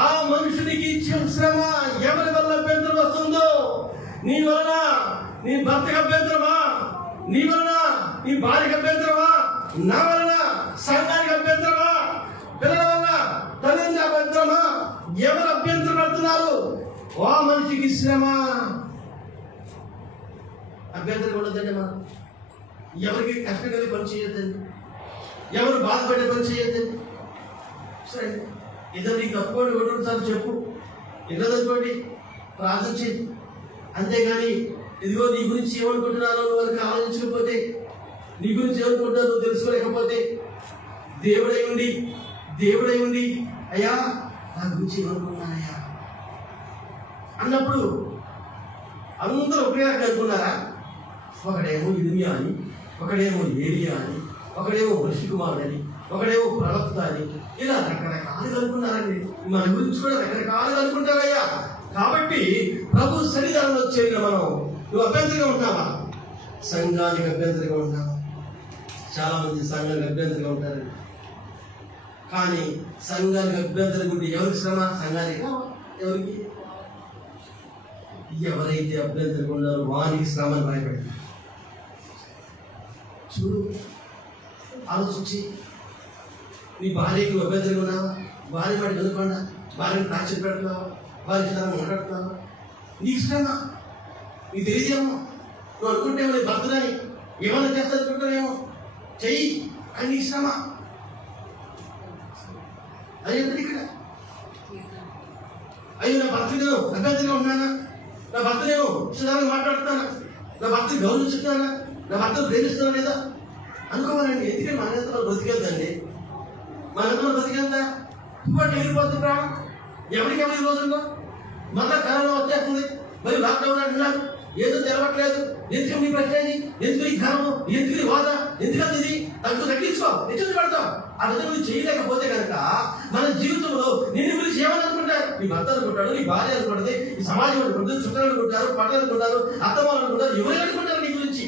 ఆ మనుషుడికి శ్రమ. ఎవరి వల్ల అభ్యంతరం వస్తుందో, నీ వలన నీ భర్తకు అభ్యంతరమా, నీ వలన నీ భార్యకు అభ్యంతరమా, నా వలన సంఘానికి అభ్యంతరమా, పిల్లల వల్ల తల్లిదండ్రుల అభ్యంతరమా, ఎవరు అభ్యంతరం పడుతున్నారు ఆ మనిషికి శ్రమ. అభ్యంతరం ఉండదండి. మనం ఎవరికి కష్టం కలిగి పని చేయొద్దండి, ఎవరు బాధపడే పని చేయొద్దండి. సరే, ఇద్దరు నీకు తప్పుకోండి, ఒకటి సార్లు చెప్పు, ఇద్దరు తప్పుకోండి, ప్రార్థన చేయి. అంతేగాని ఇదిగో నీ గురించి ఏమనుకుంటున్నారో వారికి ఆలోచించకపోతే, నీ గురించి ఏమనుకుంటున్నారో నువ్వు తెలుసుకోలేకపోతే, దేవుడై ఉండి అయ్యా నా గురించి ఏమనుకున్నానయ్యా అన్నప్పుడు అందరూ ఒకే రకంగా అనుకున్నారా? ఒకడేమో ఇర్మియా అని, ఒకడేమో ఏలియా అని, ఒకడేమో ఋషికుమారుడు అని, ఒకడేమో ప్రవక్త అని, ఇలా రకరకాలుగా అనుకున్నారండి. మన గురించి కూడా రకరకాలుగా అనుకుంటారయ్యా. కాబట్టి ప్రభు సన్నిధానంలో చేరిన మనం, నువ్వు అభ్యంతరంగా ఉంటావా? సంఘానికి అభ్యంతరంగా ఉంటావా? చాలా మంది సంఘానికి అభ్యంతరంగా ఉంటారు. కానీ సంఘానికి అభ్యంతరం ఉంటే ఎవరికి శ్రమ? సంఘానికి. ఎవరికి? ఎవరైతే అభ్యంతరంగా ఉన్నారో వారికి శ్రమను రాయబడింది. చూడు, ఆలోచించి, నీ భార్యకు అభ్యంతరంగా ఉన్నావా? భార్య మాట కనుక్కోండా, భార్యను టార్చర్ పెడుతున్నావా? వారి ఇష్టంగా మాట్లాడుతున్నావా? నీకు శ్రమ. నీకు తెలియదేమో, నువ్వు అనుకుంటేమో నీ భర్తని ఏమైనా చేస్తా అనుకుంటావేమో, చెయ్యి అని నీకు శ్రమ. అయ్యో ఇక్కడ అయ్యో నా భర్తను అభ్యంతరంగా ఉన్నానా? నా భర్తనేమో ఇష్టంగా మాట్లాడుతానా? నా భర్తను గౌరవిస్తున్నానా? నా భర్తను ప్రేమిస్తున్నా లేదా అనుకోవాలండి. ఎందుకంటే మన ఎంతలో బ్రతికెళ్తండి, మన ఎంతలో బ్రతికెళ్తా ఇప్పుడు ఎగిరిపోతుంది ప్రాణం. ఎవరికి ఈ రోజుల్లో మళ్ళా కరోనా వచ్చేస్తుంది, మరి లాక్డౌన్ అంటున్నారు, ఏదో తెలవట్లేదు. ఎందుకు నీ ప్రశ్న, ఎందుకు ఈ గర్వం, ఎందుకు నీ వాద, ఎందుకంటే ఇది తగ్గించుకో, హెచ్చరి పడతాం. ఆ విధంగా నువ్వు చేయలేకపోతే కనుక మన జీవితంలో నిన్ను గురించి ఏమని అనుకుంటారు? నీ భర్త అనుకుంటాడు, నీ భార్య అనుకుంటుంది, ఈ సమాజం అనుకుంటుంది, చుట్టాలు అనుకుంటారు, పట్టణాలు అనుకుంటారు, అత్తమాలు అనుకుంటారు. ఎవరు అనుకుంటారు నీ గురించి?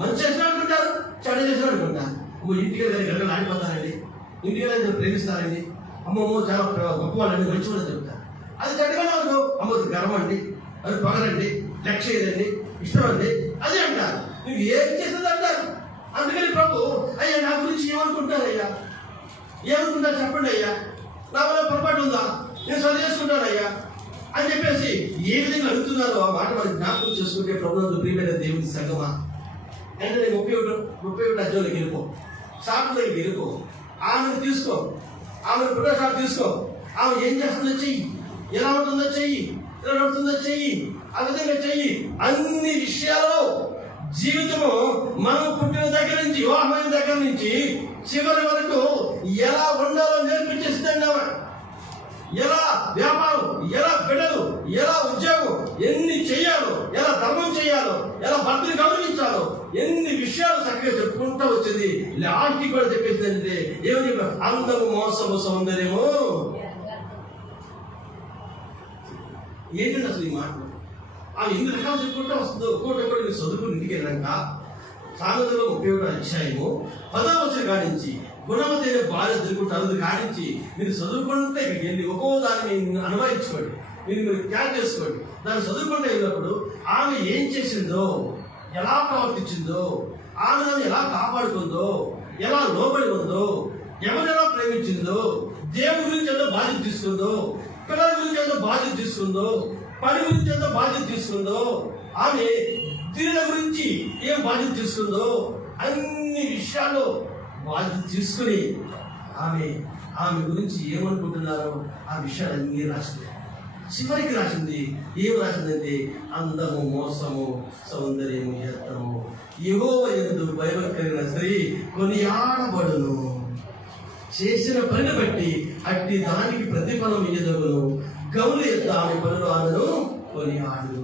మంచి చేసిన అనుకుంటారు, చెడు చేసిన అనుకుంటారు. నువ్వు ఇంటికి గంటలు ఆడిపోతారండి, ఇంటికి ప్రేమిస్తారండి, అమ్మమ్మో చాలా గొప్పవాళ్ళండి, మంచి వాళ్ళు చెప్తారు. అది చెడుగా అనుకో, అమ్మ గర్వం అండి, అది పగలండి, లక్ష్య ఏదండి, ఇష్టం అండి, అదే అంటారు. నువ్వు ఏం చేస్తుంది అంటారు. అందుకని ప్రభు అయ్యా నా గురించి ఏమనుకుంటారయ్యా, ఏమనుకుంటారు చెప్పండి అయ్యా, నా వల్ల పొరపాటు ఉందా, నేను సరి చేసుకుంటానయ్యా అని చెప్పేసి ఏ విధంగా అడుగుతున్నారో ఆ మాట మనం జ్ఞాపకం చేసుకుంటే ప్రభుత్వం ప్రియమైన దేవుడి సంగమా. అంటే నేను 31 అధ్యాయంలోకి వెళ్ళిపో, షాపులోకి వెళ్ళిపో, ఆమెను తీసుకో, ఆమెను ఫోటో షాప్ తీసుకో, ఆమె ఏం చేస్తుందో చెయ్యి, ఎలా ఉంటుందో చెయ్యి, ఎలా నడుతుందో చెయ్యి, ఆ విధంగా చెయ్యి. అన్ని విషయాల్లో జీవితము మనం పుట్టిన దగ్గర నుంచి, వివాహమైన దగ్గర నుంచి చివరి వరకు ఎలా ఉండాలో నేర్పించేసిందండి ఆమె. ఎలా వ్యాపారం, ఎలా బిడ్డలు, ఎలా ఉద్యోగం, ఎన్ని చేయాలో, ఎలా ధర్మం చేయాలో, ఎలా భర్తని గౌరవించాలో, ఎన్ని విషయాలు చక్కగా చెప్పుకుంటూ వచ్చింది. లాస్ట్కి కూడా చెప్పేసిందంటే ఏమని చెప్పారు? అందము మోసము సౌందర్యము. ఏంటంటే అసలు ఈ మాట ఆమె ఎన్ని రకాలు చెప్పుకుంటూ వస్తుందో ఒక్కొక్కటి మీరు చదువుకుని ఇంటికి వెళ్ళాక సామెతలో 31వ అధ్యాయము 10వ వచనం కానించి గుణవతైన భార్య దొరుకుతారు కానించి మీరు చదువుకుంటే ఇక్కడికి వెళ్ళి ఒక్కో దాన్ని అనుభవించుకోండి, మీరు క్యాచ్ చేసుకోండి. దాన్ని చదువుకుంటే వెళ్ళినప్పుడు ఆమె ఏం చేసిందో, ఎలా ప్రవర్తించిందో, ఆమె నన్ను ఎలా కాపాడుకుందో, ఎలా లోబడి ఉందో, ఎవరెలా ప్రేమించిందో, దేవుడి గురించి ఎంతో బాధ్యత తీసుకుందో, పిల్లల గురించి ఎంతో బాధ్యత తీసుకుందో, పని గురించి ఎంతో బాధ్యత తీసుకుందో, ఆమె దీని గురించి ఏం బాధ్యత తీసుకుందో, అన్ని విషయాల్లో బాధ్యత తీసుకుని ఆమె గురించి ఏమనుకుంటున్నారో ఆ విషయాలన్నీ రాసింది. చివరికి రాసింది ఏం రాసిందంటే అందము, మోసము, సౌందర్యము, యత్నము, యెహోవా యందు భయభక్తి కలిగిన స్త్రీ కొనియాడబడును, చేసిన పనిని బట్టి అట్టి దానికి ప్రతిఫలం ఇయ్యదగును, గౌలు ఎద్ద ఆమె పనులు ఆమెను కొనియాడు.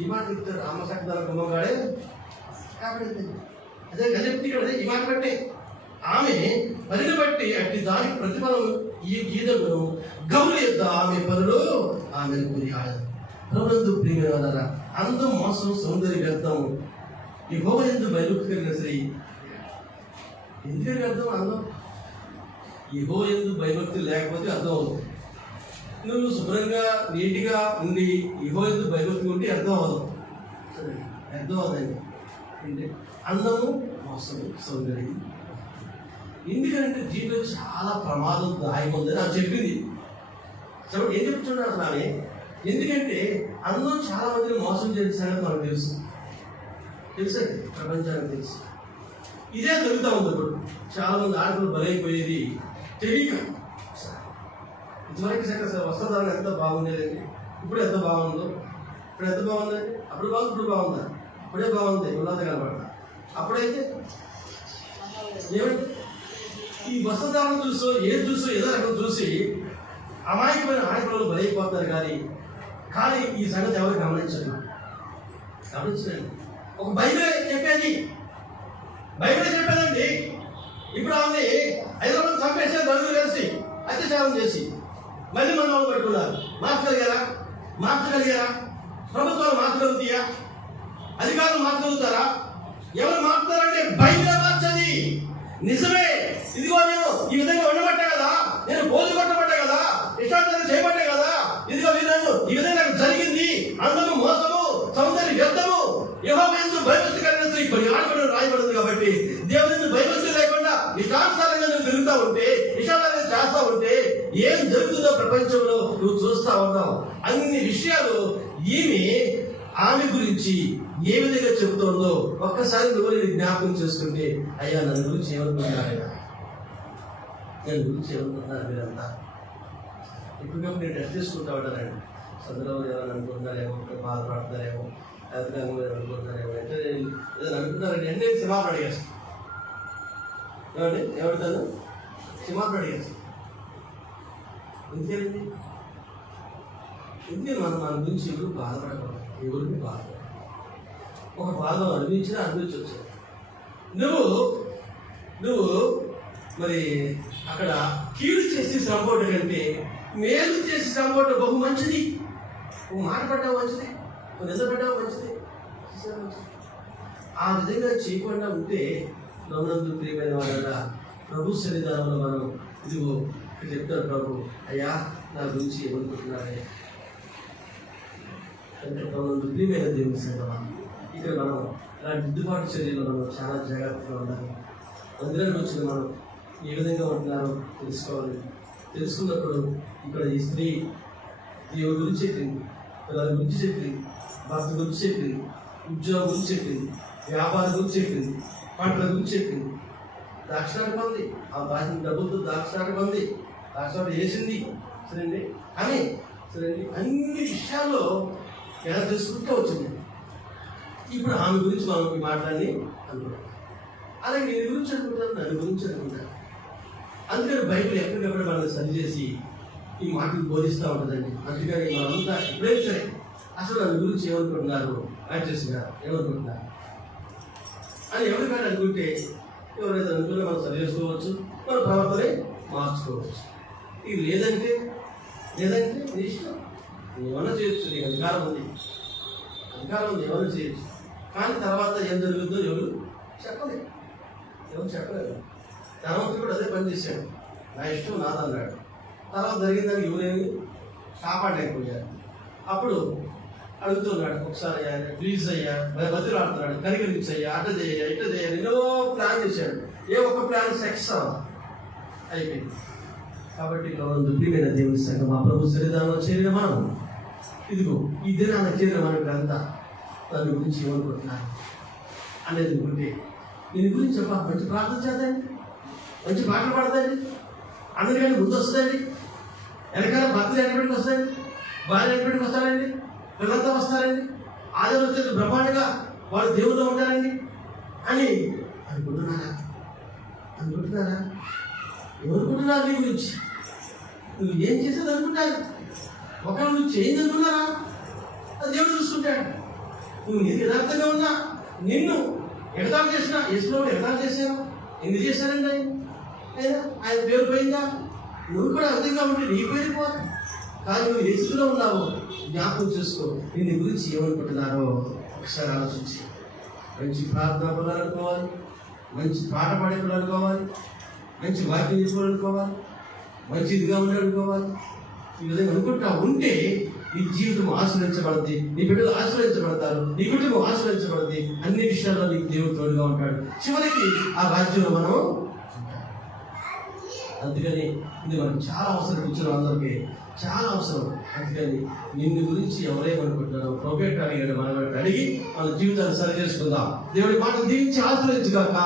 ఈ మాట చెప్తారు రామశక్తాల కుమ్మగాడే కాబట్టి అదే గజెప్తి కదా. ఈ మాట బట్టి ఆమె పనిని బట్టి అట్టి దానికి ప్రతిఫలం ఈ గీతను గౌలు ఎద్ద ఆమె పనులు ఆమెను కొనియాడు. ప్రభునందు ప్రియమైన అందం, మోసం, సౌందర్య వ్యర్థము, యెహోవా యందు భయభక్తి కలిగిన స్త్రీ. ఎందుకని అర్థం? అందం యెహోవా యందు భయభక్తి లేకపోతే అర్థం అవుతుంది. నువ్వు శుభ్రంగా నీట్గా ఉండి యెహోవా యందు భయభక్తి ఉంటే అర్థం అవ్వదు. అర్థం అవుతుంది అంటే అందము, మోసము, సౌందర్యం. ఎందుకంటే దీంట్లో చాలా ప్రమాదం దాగి ఉందని నాకు చెప్పింది. సరే ఏం చెప్తున్నాడు అసలు ఆమె? ఎందుకంటే అందరూ చాలా మందిని మోసం చేసే సంగతి మనకు తెలుసండి, ప్రపంచానికి తెలుసు. ఇదే జరుగుతూ ఉంది. ఇప్పుడు చాలా మంది ఆడపిల్లలు బలైపోయేది తెలియక. ఇదివరకు వస్త్రధారణ ఎంత బాగుండేదండి, ఇప్పుడు ఎంత బాగుందో. ఇప్పుడు ఎంత బాగుందండి? అప్పుడు బాగుంది, ఇప్పుడు బాగుందా? ఇప్పుడే బాగుంది, ఉన్నత కనబడతా. అప్పుడైతే ఏమంటే ఈ వస్త్రధారణ చూసో ఏదో రకం చూసి అమాయకమైన ఆడపిల్లలు బలైపోతారు. కానీ ఈ సంగతి ఎవరు గమనించండి. ఒక బైబిల్ చెప్పేదండి. ఇప్పుడు ఆమె 5 మంది చంపేసారు, నలుగురు కలిసి అత్యాచారం చేసి మళ్ళీ మన వాళ్ళు పెట్టుకున్నారు. మార్చగలిగారా? ప్రభుత్వాలు మార్చగలుగుతాయా? అధికారులు మార్చగలుగుతారా? ఎవరు మార్చుతారంటే బైబిల్ మార్చది. నిజమే, ఇదిగో నేను ఈ విధంగా ఉండబట్టే కదా, నేను పోజు కొట్టబట్టే కదా, ఇష్టాచారం చేయబట్టే కదా, ఇదిగో వీళ్ళు ఈ విధంగా నాకు జరిగింది. అందము, మోసము, సౌందర్య వ్యర్థము, యెహోవా యందు భయభక్తి కలిగిన స్త్రీ కొన్ని ఆడపడలు రాయబడింది. కాబట్టి దేవుని యందు భయభక్తి లేకుండా ఇష్టానుసారంగా నువ్వు తిరుగుతూ ఉంటే, ఇష్టాచారం చేస్తూ ఉంటే ఏం జరుగుతుందో ప్రపంచంలో నువ్వు చూస్తూ ఉన్నావు. అన్ని విషయాలు ఆమె గురించి ఏ విధంగా చెబుతోందో ఒక్కసారి నువ్వు నేను జ్ఞాపకం చేసుకుంటే, అయ్యా నన్ను గురించి ఏమనుకుంటున్నారైనా, నన్ను గురించి ఏమనుకుంటున్నారు మీరంతా? ఇప్పటికప్పుడు నేను టెస్ట్ చేసుకుంటా ఉంటానండి. సందర్భంలో ఏమైనా అనుకుంటున్నారేమో, బాధపడుతున్నారేమో, అధికంగా అనుకుంటున్నారేమో, అంటే ఏదైనా అనుకుంటున్నారండి అంటే క్షమాపణ అడిగేస్తాను. ఏమంటాను? క్షమాపణ అడిగేస్తాను. ఎందుకండి? ఎందుకంటే మన గురించి ఎవరు బాధపడకూడదు, ఎవరికి బాధపడదు. ఒక బాధ అనుభవించవచ్చు. నువ్వు మరి అక్కడ కీడు చేసి శ్రమపడటం కంటే మేలు చేసి శ్రమపడటం బహు మంచిది. ఒక మాట పడ్డావు మంచిది, ఒక నిద్ర పడ్డావు మంచిది. ఆ విధంగా చేయకుండా ఉంటే ప్రభునందు ప్రియమైన వాళ్ళ ప్రభు సన్నిధానంలో మనం ఇదిగో ఇక్కడ చెప్తారు ప్రభు, అయ్యా నా గురించి ఏమనుకుంటున్నారే అంటే ప్రభునందు ప్రియమైన దేవుని సంగమా. ఇక్కడ మనం ఇలాంటి దిద్దుబాటు చర్యలు మనం చాలా జాగ్రత్తగా ఉండాలి. మందిరానికి వచ్చిన మనం ఏ విధంగా ఉంటున్నారో తెలుసుకోవాలి. తెలుసుకున్నప్పుడు ఇక్కడ ఈ స్త్రీ దేవుడి గురించి చెప్పింది, పిల్లల గురించి చెప్పింది, భర్త గురించి చెప్పింది, ఉద్యోగం గురించి చెప్పింది, వ్యాపారం గురించి చెప్పింది, పంటల గురించి చెప్పింది. ద్రాక్షాటం ఉంది, ఆ బాధ్యత డబ్బులతో ద్రాక్షాటం ఉంది, ద్రాక్షాటం వేసింది సరేండి అని సరేండి అన్ని విషయాల్లో ఎలా తెలుసుకుంటూ వచ్చింది. ఇప్పుడు ఆమె గురించి మనం ఈ మాట్లాడి అనుకుంటాం. అలాగే నేను గురించి అనుకుంటాను, నన్ను గురించి అనుకుంటాను. అందుకని బైబిల్ ఎప్పటికప్పుడు మనం సరి చేసి ఈ మాటలు బోధిస్తూ ఉంటుందండి. అందుకని మనంతా ఎప్పుడైతే సరే అసలు నన్ను గురించి ఏమనుకుంటున్నారు, యాక్ట్రెస్ గారు ఏమనుకుంటున్నారు అని ఎవరికైనా అనుకుంటే ఎవరైతే అనుకున్నా మనం సరి చేసుకోవచ్చు, మన ప్రవర్తనే మార్చుకోవచ్చు. ఇది లేదంటే నీ ఇష్టం, ఏమన్నా చేయొచ్చు, నీకు అధికారం ఉంది ఏమన్నా చేయొచ్చు. కానీ తర్వాత ఏం జరుగుతుందో ఎవరు చెప్పలే, ఎవరు చెప్పలేదు. ధనవంతుడు కూడా అదే పని చేశాడు, నా ఇష్టం నాదన్నాడు. తర్వాత జరిగిందని ఎవరేమి కాపాడలేకపోయారు. అప్పుడు అడుగుతున్నాడు ఒకసారి, ఆయన ప్లీజ్ అయ్యా, బతిలాడుతున్నాడు, కనికరించయ్యా, అట్ట చేయ ఇట్ట చేయ, ఎన్నో ప్లాన్ చేశాడు. ఏ ఒక్క ప్లాన్ సక్సెస్ అయిపోయింది. కాబట్టి ప్రియమైన దేవుని సంఘం, మా ప్రభు శరీరంలో చేరిన మనం ఇదిగో ఈ దినాన చేరిన మనకి అంతా దాని గురించి ఏమనుకుంటున్నారు అనేది ఉంటే దీని గురించి చెప్ప మంచి ప్రార్థన చేద్దండి, మంచి పాటలు పాడదండి, అందరికంటే ముందు వస్తుందండి, వెనకాల భర్తలు ఎక్కడికి వస్తాయండి, భార్య ఎక్కడికి వస్తారండి, పిల్లలతో వస్తారండి, ఆదివారం వచ్చేది బ్రహ్మాండంగా వాళ్ళు దేవుల్లో ఉంటారండి అని అనుకుంటున్నారా? ఏమనుకుంటున్నారు? నీ గురించి నువ్వు ఏం చేసేది అనుకుంటారు? ఒకవేళ నువ్వు చేయింది అనుకున్నారా? అది దేవుడు చూసుకుంటాడు. నువ్వు నీకు యథార్థంగా ఉన్నా, నిన్ను ఎగతాళి చేసినా, యేసులో ఎగతాళి చేశాను, ఎందుకు చేశానండి ఆయన పేరు పోయిందా? నువ్వు కూడా అర్థంగా ఉంటే నీ పేరు పోదు. కానీ నువ్వు యేసులో ఉన్నావు, జ్ఞాపకం చేసుకో. నీ గురించి ఏమనుకుంటున్నారో ఒకసారి ఆలోచించి మంచి ప్రార్థన పిల్లలు అనుకోవాలి, మంచి పాట పాడే పిల్లలు అనుకోవాలి, మంచి వాక్యం చెప్పాలి అనుకోవాలి, మంచి ఇదిగా ఉండి అనుకోవాలి. ఈ విధంగా అనుకుంటా ఉంటే నీ జీవితం ఆశ్రయించబడుతుంది, నీ బిడ్డలు ఆశ్రయించబడతారు, నీ కుటుంబం ఆశ్రయించబడుతుంది. అన్ని విషయాల్లో నీకు దేవుడు తోడుగా ఉంటాడు. చివరికి ఆ రాజ్యంలో మనం అందుకని ఇది మనకు చాలా అవసరం, కూర్చున్న అందరికీ చాలా అవసరం. అందుకని నిన్ను గురించి ఎవరేమనుకుంటున్నారో ప్రొఫెట్ అడిగాడు, మనం అడిగి మన జీవితాన్ని సరి చేసుకుందాం. దేవుడి మాట దీవించి ఆశ్రయించుగాక.